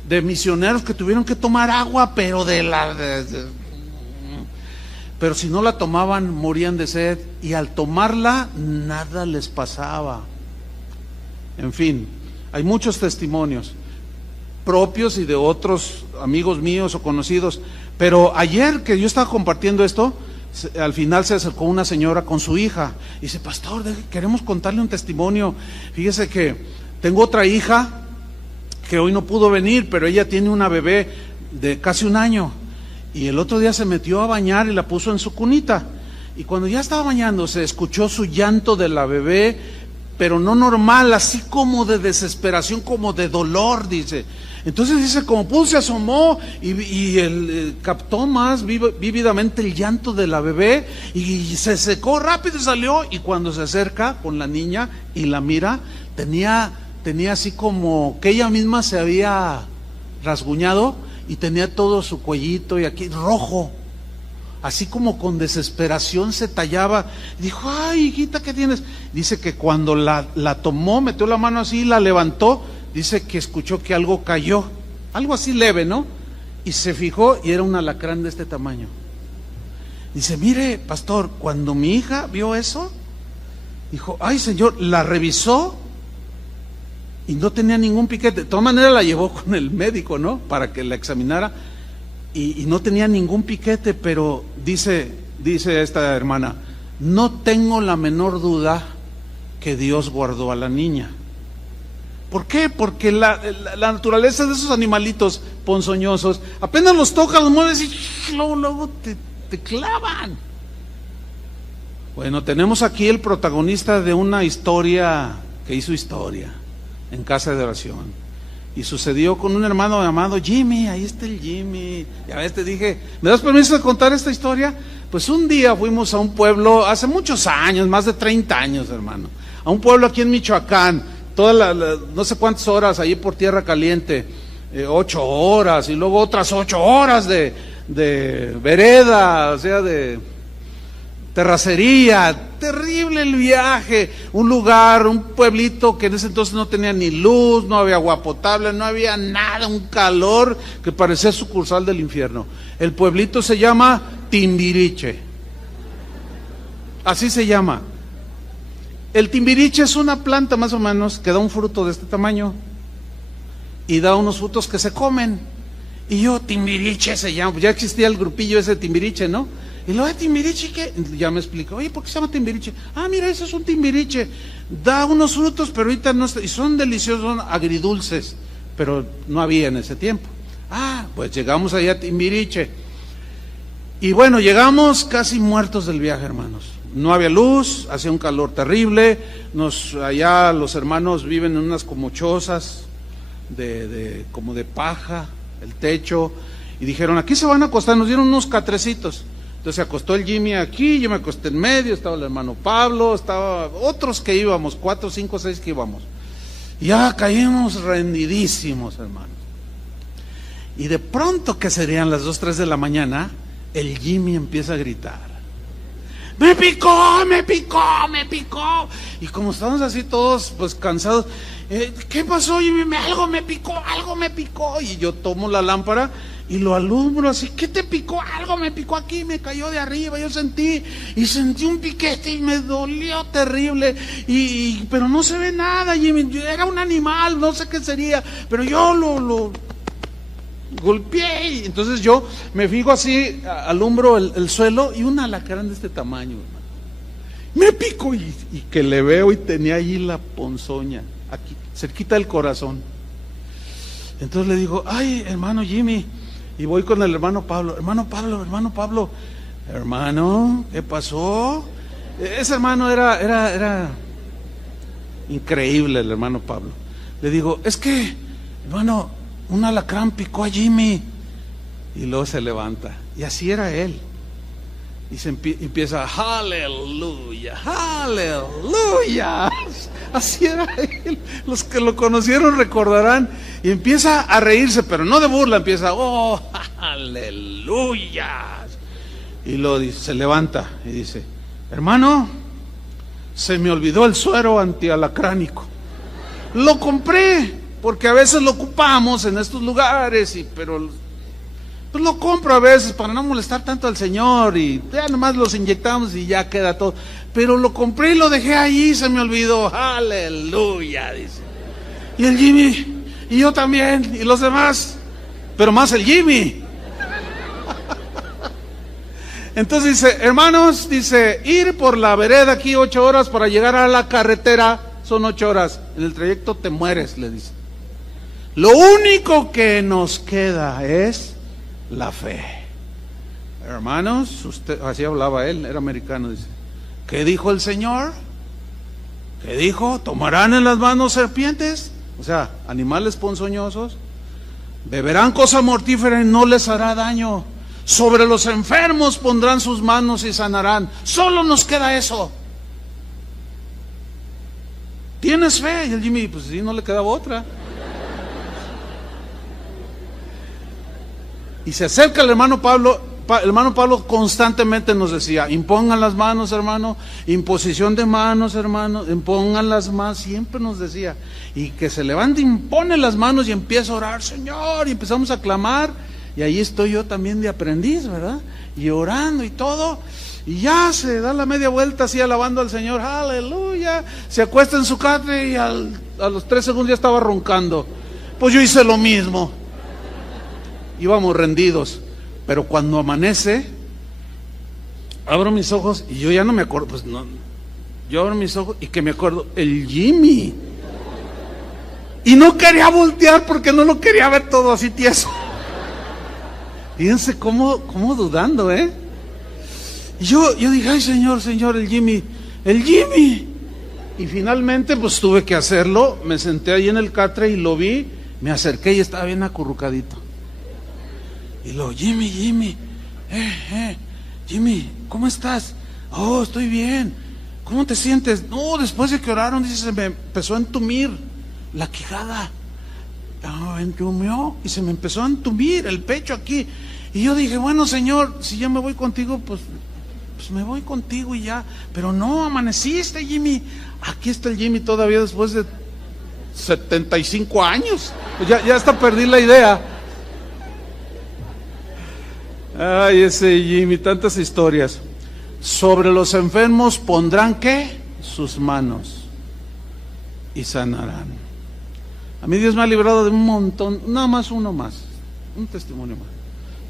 de misioneros que tuvieron que tomar agua, pero pero si no la tomaban morían de sed, y al tomarla nada les pasaba. En fin, hay muchos testimonios propios y de otros amigos míos o conocidos, pero ayer que yo estaba compartiendo esto, al final se acercó una señora con su hija y dice, pastor, queremos contarle un testimonio. Fíjese que tengo otra hija que hoy no pudo venir, pero ella tiene una bebé de casi 1 año, y el otro día se metió a bañar y la puso en su cunita, y cuando ya estaba bañando se escuchó su llanto de la bebé, pero no normal, así como de desesperación, como de dolor, dice. Entonces dice, como pudo se asomó y él captó más vívidamente el llanto de la bebé, y se secó rápido y salió, y cuando se acerca con la niña y la mira, tenía así como que ella misma se había rasguñado y tenía todo su cuellito y aquí rojo, así como con desesperación se tallaba. Dijo, ay, hijita, ¿qué tienes? Dice que cuando la tomó, metió la mano así y la levantó, dice que escuchó que algo cayó, algo así leve, ¿no? Y se fijó y era un alacrán de este tamaño. Dice, mire, pastor, cuando mi hija vio eso, dijo, ay Señor, la revisó y no tenía ningún piquete. De todas maneras la llevó con el médico, ¿no? Para que la examinara y no tenía ningún piquete, pero dice esta hermana, no tengo la menor duda que Dios guardó a la niña. ¿Por qué? Porque la naturaleza de esos animalitos ponzoñosos, apenas los tocas, los mueves y luego te clavan. Bueno, tenemos aquí el protagonista de una historia que hizo historia en casa de oración. Y sucedió con un hermano llamado Jimmy. Ahí está el Jimmy. Ya ves, te dije, ¿me das permiso de contar esta historia? Pues un día fuimos a un pueblo, hace muchos años, más de 30 años, hermano, a un pueblo aquí en Michoacán, no sé cuántas horas, allí por Tierra Caliente, 8 horas, y luego otras 8 horas de vereda, o sea, de terracería. Terrible el viaje. Un lugar, un pueblito que en ese entonces no tenía ni luz, no había agua potable, no había nada, un calor que parecía sucursal del infierno. El pueblito se llama Timbiriche, así se llama. El timbiriche es una planta más o menos que da un fruto de este tamaño y da unos frutos que se comen. Y yo, Timbiriche se llama, ya existía el grupillo ese Timbiriche, ¿no? Y luego, Timbiriche, ¿qué? Ya me explicó, oye, ¿por qué se llama Timbiriche? Ah, mira, ese es un Timbiriche, da unos frutos, pero ahorita no está, y son deliciosos, son agridulces, pero no había en ese tiempo. Ah, pues llegamos allá a Timbiriche. Y bueno, llegamos casi muertos del viaje, hermanos. No había luz, hacía un calor terrible. Allá los hermanos viven en unas como chozas como de paja, el techo, y dijeron, aquí se van a acostar. Nos dieron unos catrecitos. Entonces se acostó el Jimmy aquí, yo me acosté en medio, estaba el hermano Pablo, estaba otros que íbamos, 4, 5, 6 que íbamos. Y ya caímos rendidísimos, hermanos. Y de pronto, que serían las 2, 3 de la mañana, el Jimmy empieza a gritar, ¡me picó, me picó, me picó! Y como estábamos así todos pues cansados, ¿qué pasó, Jimmy? Algo me picó. Y yo tomo la lámpara y lo alumbro así, ¿qué te picó? Algo me picó aquí, me cayó de arriba, yo sentí un piquete y me dolió terrible, pero no se ve nada, Jimmy, era un animal, no sé qué sería, pero yo lo golpeé. Y entonces yo me fijo así, alumbro el suelo y un alacrán de este tamaño, hermano, me pico y que le veo y tenía allí la ponzoña, aquí, cerquita del corazón. Entonces le digo, ay, hermano Jimmy, y voy con el hermano Pablo, hermano, ¿qué pasó? Ese hermano era increíble, el hermano Pablo. Le digo, es que, hermano, un alacrán picó a Jimmy. Y luego se levanta, y así era él. Y se empieza, aleluya, aleluya. Así era él. Los que lo conocieron recordarán. Y empieza a reírse, pero no de burla, empieza, oh, aleluya. Y luego dice, se levanta y dice, hermano, se me olvidó el suero antialacránico. Lo compré, porque a veces lo ocupamos en estos lugares, pero pues lo compro a veces para no molestar tanto al Señor, y ya nomás los inyectamos y ya queda todo. Pero lo compré y lo dejé ahí, se me olvidó. Aleluya, dice. Y el Jimmy, y yo también, y los demás, pero más el Jimmy. Entonces dice, hermanos, dice, ir por la vereda aquí 8 horas para llegar a la carretera son 8 horas. En el trayecto te mueres, le dice. Lo único que nos queda es la fe. Hermanos, usted, así hablaba él, era americano, dice, ¿qué dijo el Señor? ¿Qué dijo? ¿Tomarán en las manos serpientes? O sea, animales ponzoñosos. Beberán cosa mortífera y no les hará daño. Sobre los enfermos pondrán sus manos y sanarán. Solo nos queda eso. ¿Tienes fe? Y el Jimmy, pues sí, no le quedaba otra. Y se acerca el hermano Pablo. El hermano Pablo constantemente nos decía, impongan las manos, hermano, imposición de manos, hermano, impongan las manos, siempre nos decía. Y que se levante, impone las manos y empieza a orar, Señor, y empezamos a clamar. Y ahí estoy yo también de aprendiz, ¿verdad? Y orando y todo. Y ya se da la media vuelta así alabando al Señor, aleluya. Se acuesta en su catre y a los 3 segundos ya estaba roncando. Pues yo hice lo mismo. Íbamos rendidos. Pero cuando amanece, abro mis ojos y yo ya no me acuerdo, pues no. Yo abro mis ojos y que me acuerdo, el Jimmy. Y no quería voltear porque no lo quería ver todo así tieso. Fíjense cómo dudando, ¿eh? Y yo dije, ay Señor, el Jimmy. Y finalmente pues tuve que hacerlo, me senté ahí en el catre y lo vi, me acerqué y estaba bien acurrucadito. Y luego, Jimmy, Jimmy, ¿cómo estás? Oh, estoy bien. ¿Cómo te sientes? No, después de que oraron, dice, se me empezó a entumir la quijada. Entumió y se me empezó a entumir el pecho aquí. Y yo dije, bueno Señor, si ya me voy contigo, pues me voy contigo y ya. Pero no, amaneciste, Jimmy. Aquí está el Jimmy todavía después de 75 años. Pues ya hasta perdí la idea. Ay, ese Jimmy, tantas historias. Sobre los enfermos pondrán, ¿qué? Sus manos y sanarán. A mí Dios me ha librado de un montón, nada más uno más, un testimonio más.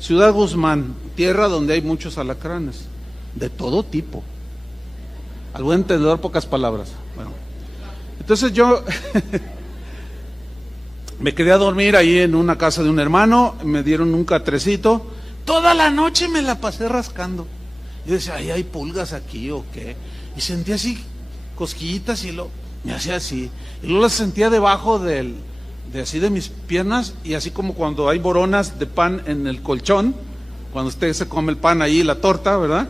Ciudad Guzmán, tierra donde hay muchos alacranes, de todo tipo. Al buen entendedor, pocas palabras. Bueno, entonces yo me quedé a dormir ahí en una casa de un hermano, me dieron un catrecito, toda la noche me la pasé rascando. Yo decía, ay, hay pulgas aquí o qué, y sentía así cosquillitas y me hacía así, y luego las sentía debajo de mis piernas, y así como cuando hay boronas de pan en el colchón, cuando usted se come el pan ahí, la torta, ¿verdad?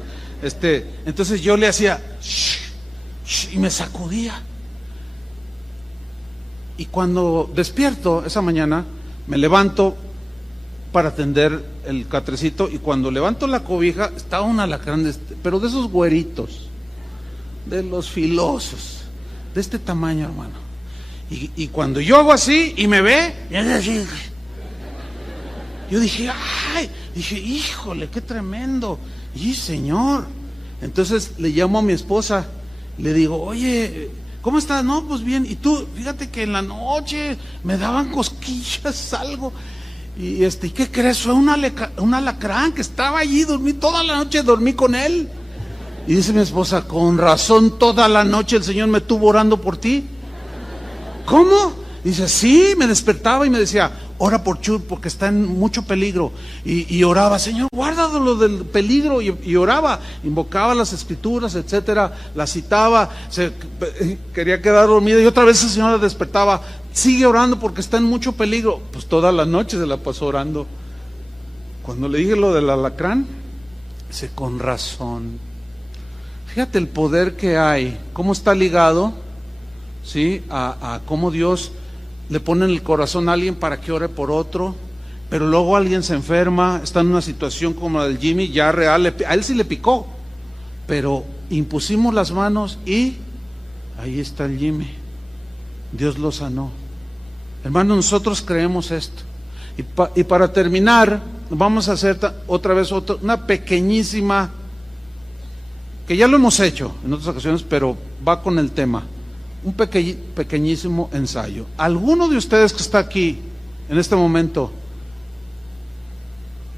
Entonces yo le hacía y me sacudía. Y cuando despierto esa mañana, me levanto para atender el catrecito, y cuando levanto la cobija, estaba un alacrán, pero de esos güeritos, de los filosos, de este tamaño, hermano. Y cuando yo hago así y me ve, yo dije, híjole, qué tremendo. Y Señor, entonces le llamo a mi esposa, le digo, oye, ¿cómo estás? No, pues bien. Y tú, fíjate que en la noche me daban cosquillas, algo. ¿Y qué crees? Fue un alacrán que estaba allí, dormí toda la noche, dormí con él. Y dice mi esposa, con razón toda la noche el Señor me estuvo orando por ti. ¿Cómo? Dice, sí, me despertaba y me decía, ora por Chur porque está en mucho peligro. Y oraba, Señor, guárdalo del peligro. Y oraba, invocaba las escrituras, etcétera, las citaba, quería quedar dormida. Y otra vez el Señor la despertaba, sigue orando porque está en mucho peligro. Pues toda la noche se la pasó orando. Cuando le dije lo del alacrán, dice, con razón. Fíjate el poder que hay, cómo está ligado, ¿sí? A cómo Dios le pone en el corazón a alguien para que ore por otro, pero luego alguien se enferma, está en una situación como la del Jimmy, ya real, a él sí le picó, pero impusimos las manos y ahí está el Jimmy, Dios lo sanó. Hermanos, nosotros creemos esto. Y para terminar, vamos a hacer otra vez una pequeñísima, que ya lo hemos hecho en otras ocasiones, pero va con el tema, un pequeñísimo ensayo. ¿Alguno de ustedes que está aquí en este momento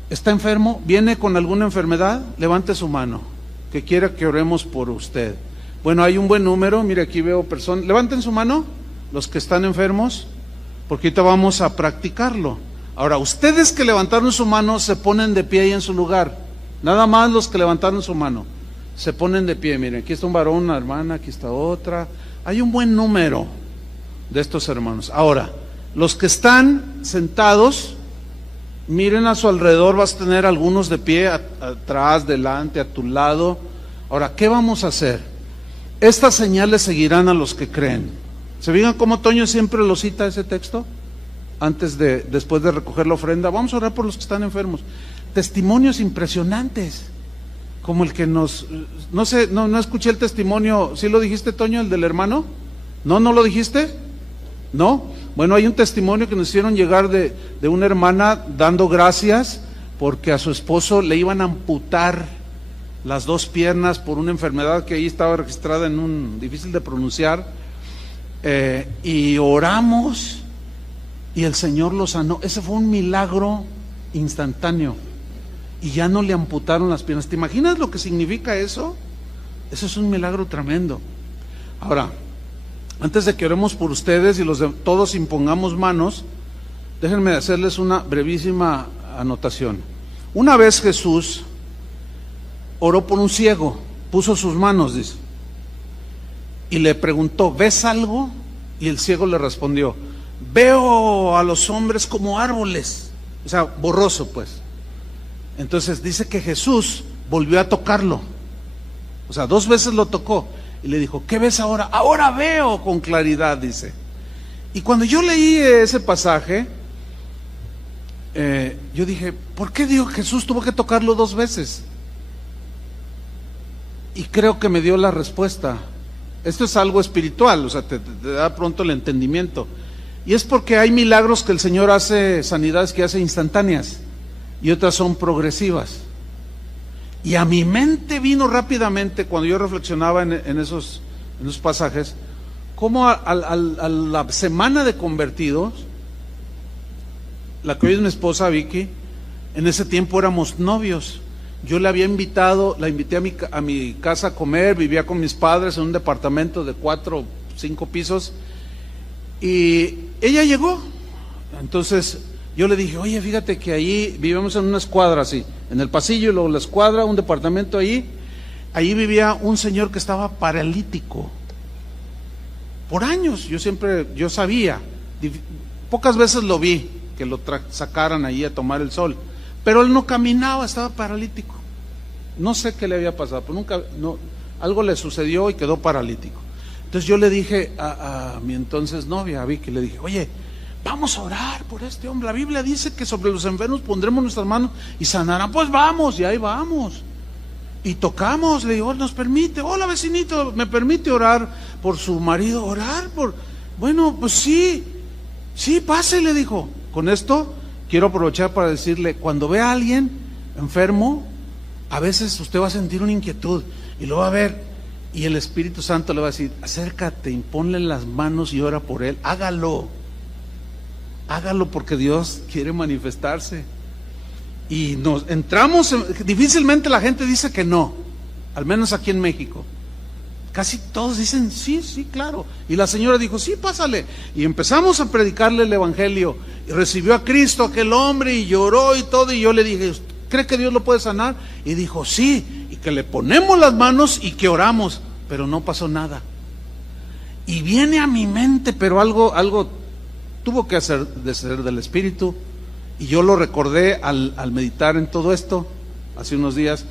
está enfermo? ¿Viene con alguna enfermedad? Levante su mano, que quiera que oremos por usted. Bueno, hay un buen número, mire, aquí veo personas. Levanten su mano, los que están enfermos, porque ahorita vamos a practicarlo. Ahora, ustedes que levantaron su mano se ponen de pie ahí en su lugar. Nada más los que levantaron su mano se ponen de pie. Miren, aquí está un varón, una hermana, aquí está otra. Hay un buen número de estos hermanos. Ahora, los que están sentados, miren a su alrededor, vas a tener algunos de pie, atrás, delante, a tu lado. Ahora, ¿qué vamos a hacer? Estas señales seguirán a los que creen. ¿Se fijan cómo Toño siempre lo cita ese texto? Después de recoger la ofrenda. Vamos a orar por los que están enfermos. Testimonios impresionantes, como el que no escuché el testimonio. ¿Sí lo dijiste, Toño, el del hermano? ¿No lo dijiste? ¿No? Bueno, hay un testimonio que nos hicieron llegar de una hermana dando gracias porque a su esposo le iban a amputar las dos piernas por una enfermedad que ahí estaba registrada en un difícil de pronunciar, y oramos y el Señor lo sanó. Ese fue un milagro instantáneo y ya no le amputaron las piernas. ¿Te imaginas lo que significa eso? Eso es un milagro tremendo. Ahora, antes de que oremos por ustedes y todos impongamos manos, déjenme hacerles una brevísima anotación. Una vez Jesús oró por un ciego, puso sus manos, dice, y le preguntó, ¿ves algo? Y el ciego le respondió, veo a los hombres como árboles, o sea, borroso pues. Entonces dice que Jesús volvió a tocarlo, o sea, 2 veces lo tocó, y le dijo, ¿qué ves ahora? Ahora veo con claridad, dice. Y cuando yo leí ese pasaje, yo dije, ¿por qué Jesús tuvo que tocarlo 2 veces? Y creo que me dio la respuesta. Esto es algo espiritual, o sea, te da pronto el entendimiento. Y es porque hay milagros que el Señor hace, sanidades que hace instantáneas, y otras son progresivas. Y a mi mente vino rápidamente, cuando yo reflexionaba en esos pasajes, como a la semana de convertidos, la que hoy es mi esposa Vicky, en ese tiempo éramos novios. Yo la invité a mi casa a comer, vivía con mis padres en un departamento de 4 o 5 pisos, y ella llegó. Entonces yo le dije, oye, fíjate que ahí vivíamos en una escuadra así, en el pasillo y luego la escuadra, un departamento ahí vivía un señor que estaba paralítico por años. Yo sabía, pocas veces lo vi que lo sacaran ahí a tomar el sol, pero él no caminaba, estaba paralítico. No sé qué le había pasado, pero algo le sucedió y quedó paralítico. Entonces yo le dije a mi entonces novia, a Vicky, le dije, oye, vamos a orar por este hombre. La Biblia dice que sobre los enfermos pondremos nuestras manos y sanarán. Pues vamos, y ahí vamos. Y tocamos, le digo, nos permite, hola vecinito, ¿me permite orar por su marido? ¿Orar por? Bueno, pues sí, pase, le dijo. Con esto quiero aprovechar para decirle, cuando vea a alguien enfermo, a veces usted va a sentir una inquietud y lo va a ver, y el Espíritu Santo le va a decir, acércate, imponle las manos y ora por él. Hágalo porque Dios quiere manifestarse. Y nos entramos, difícilmente la gente dice que no, al menos aquí en México. Casi todos dicen, sí, claro. Y la señora dijo, sí, pásale. Y empezamos a predicarle el evangelio. Y recibió a Cristo aquel hombre y lloró y todo. Y yo le dije, ¿cree que Dios lo puede sanar? Y dijo, sí. Y que le ponemos las manos y que oramos. Pero no pasó nada. Y viene a mi mente, pero algo tuvo que ser del Espíritu. Y yo lo recordé al meditar en todo esto hace unos días.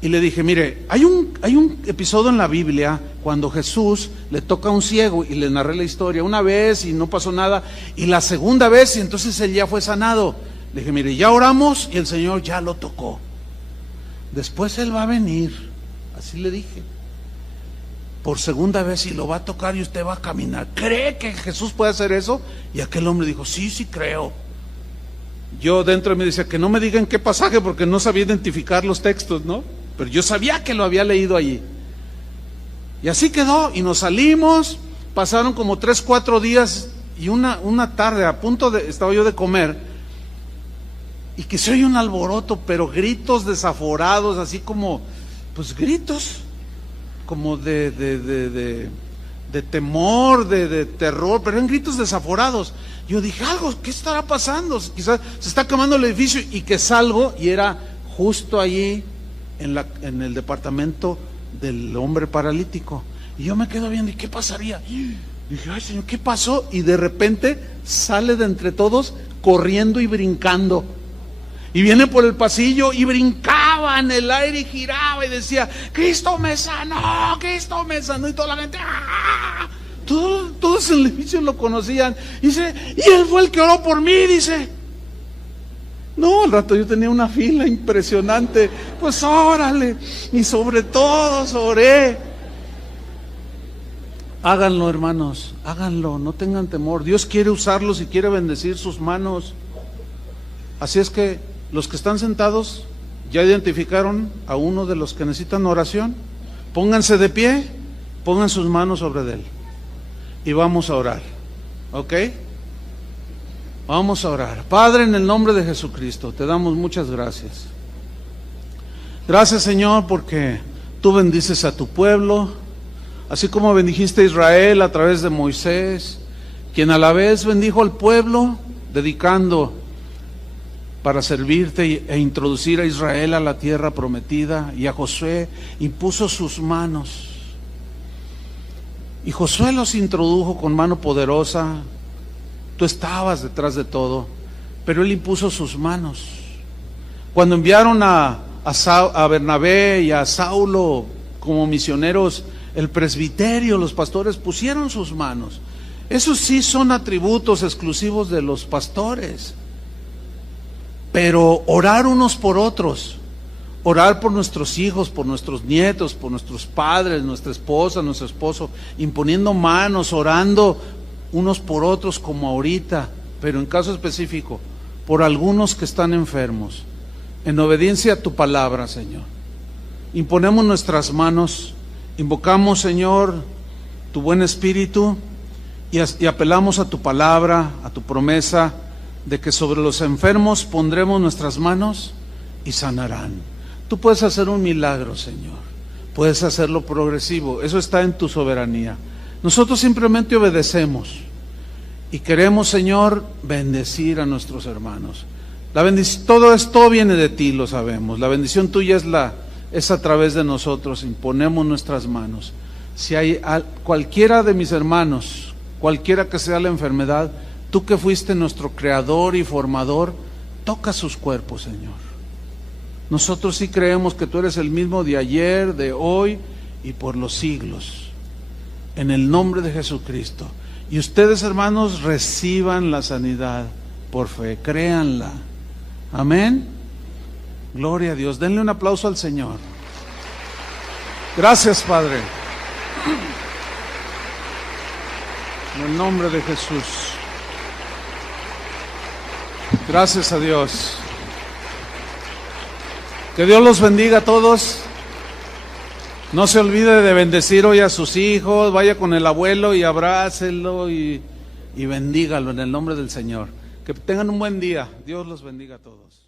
Y le dije, mire, hay un episodio en la Biblia cuando Jesús le toca a un ciego, y le narré la historia una vez y no pasó nada, y la segunda vez, y entonces él ya fue sanado. Le dije, mire, ya oramos y el Señor ya lo tocó. Después él va a venir, así le dije, por segunda vez, y lo va a tocar y usted va a caminar. ¿Cree que Jesús puede hacer eso? Y aquel hombre dijo, sí creo. Yo dentro de mí decía, que no me digan qué pasaje, porque no sabía identificar los textos, ¿no? Pero yo sabía que lo había leído allí. Y así quedó, y nos salimos. Pasaron como 3, 4 días, y una tarde, estaba yo de comer, y que se oye un alboroto, pero gritos desaforados, así como, pues gritos, como de temor, de terror, pero eran gritos desaforados. Yo dije, ¿qué estará pasando? Quizás se está quemando el edificio. Y que salgo, y era justo allí en el departamento del hombre paralítico. Y yo me quedo viendo, ¿y qué pasaría? Dije, ay Señor, ¿qué pasó? Y de repente sale de entre todos corriendo y brincando. Y viene por el pasillo y brincaba en el aire y giraba y decía, Cristo me sanó, y toda la gente, ¡ah! Todos en el edificio lo conocían. Dice, y él fue el que oró por mí, dice. No, al rato yo tenía una fila impresionante. Pues órale, y sobre todos oré. Háganlo, hermanos, háganlo, no tengan temor. Dios quiere usarlos y quiere bendecir sus manos. Así es que Los que están sentados, ¿ya identificaron a uno de los que necesitan oración? Pónganse de pie, pongan sus manos sobre él y vamos a orar, ¿ok? Vamos a orar. Padre, en el nombre de Jesucristo, te damos muchas gracias. Gracias, Señor, porque tú bendices a tu pueblo, así como bendijiste a Israel a través de Moisés, quien a la vez bendijo al pueblo, dedicando para servirte e introducir a Israel a la tierra prometida, y a Josué impuso sus manos. Y Josué los introdujo con mano poderosa. Tú estabas detrás de todo, pero él impuso sus manos. Cuando enviaron a Bernabé y a Saulo como misioneros, el presbiterio, los pastores pusieron sus manos. Esos sí son atributos exclusivos de los pastores. Pero orar unos por otros, orar por nuestros hijos, por nuestros nietos, por nuestros padres, nuestra esposa, nuestro esposo, imponiendo manos, orando unos por otros como ahorita, pero en caso específico, por algunos que están enfermos, en obediencia a tu palabra, Señor. Imponemos nuestras manos, invocamos, Señor, tu buen espíritu y apelamos a tu palabra, a tu promesa de que sobre los enfermos pondremos nuestras manos y sanarán. Tú puedes hacer un milagro, Señor, puedes hacerlo progresivo, eso está en tu soberanía. Nosotros simplemente obedecemos y queremos, Señor, bendecir a nuestros hermanos. Todo esto viene de ti, lo sabemos. La bendición tuya es a través de nosotros. Imponemos nuestras manos. Si hay cualquiera de mis hermanos, cualquiera que sea la enfermedad, tú que fuiste nuestro creador y formador, toca sus cuerpos, Señor. Nosotros sí creemos que tú eres el mismo de ayer, de hoy y por los siglos. En el nombre de Jesucristo. Y ustedes, hermanos, reciban la sanidad por fe, créanla. Amén. Gloria a Dios. Denle un aplauso al Señor. Gracias, Padre. En el nombre de Jesús. Gracias a Dios. Que Dios los bendiga a todos. No se olvide de bendecir hoy a sus hijos. Vaya con el abuelo y abrácelo y bendígalo en el nombre del Señor. Que tengan un buen día. Dios los bendiga a todos.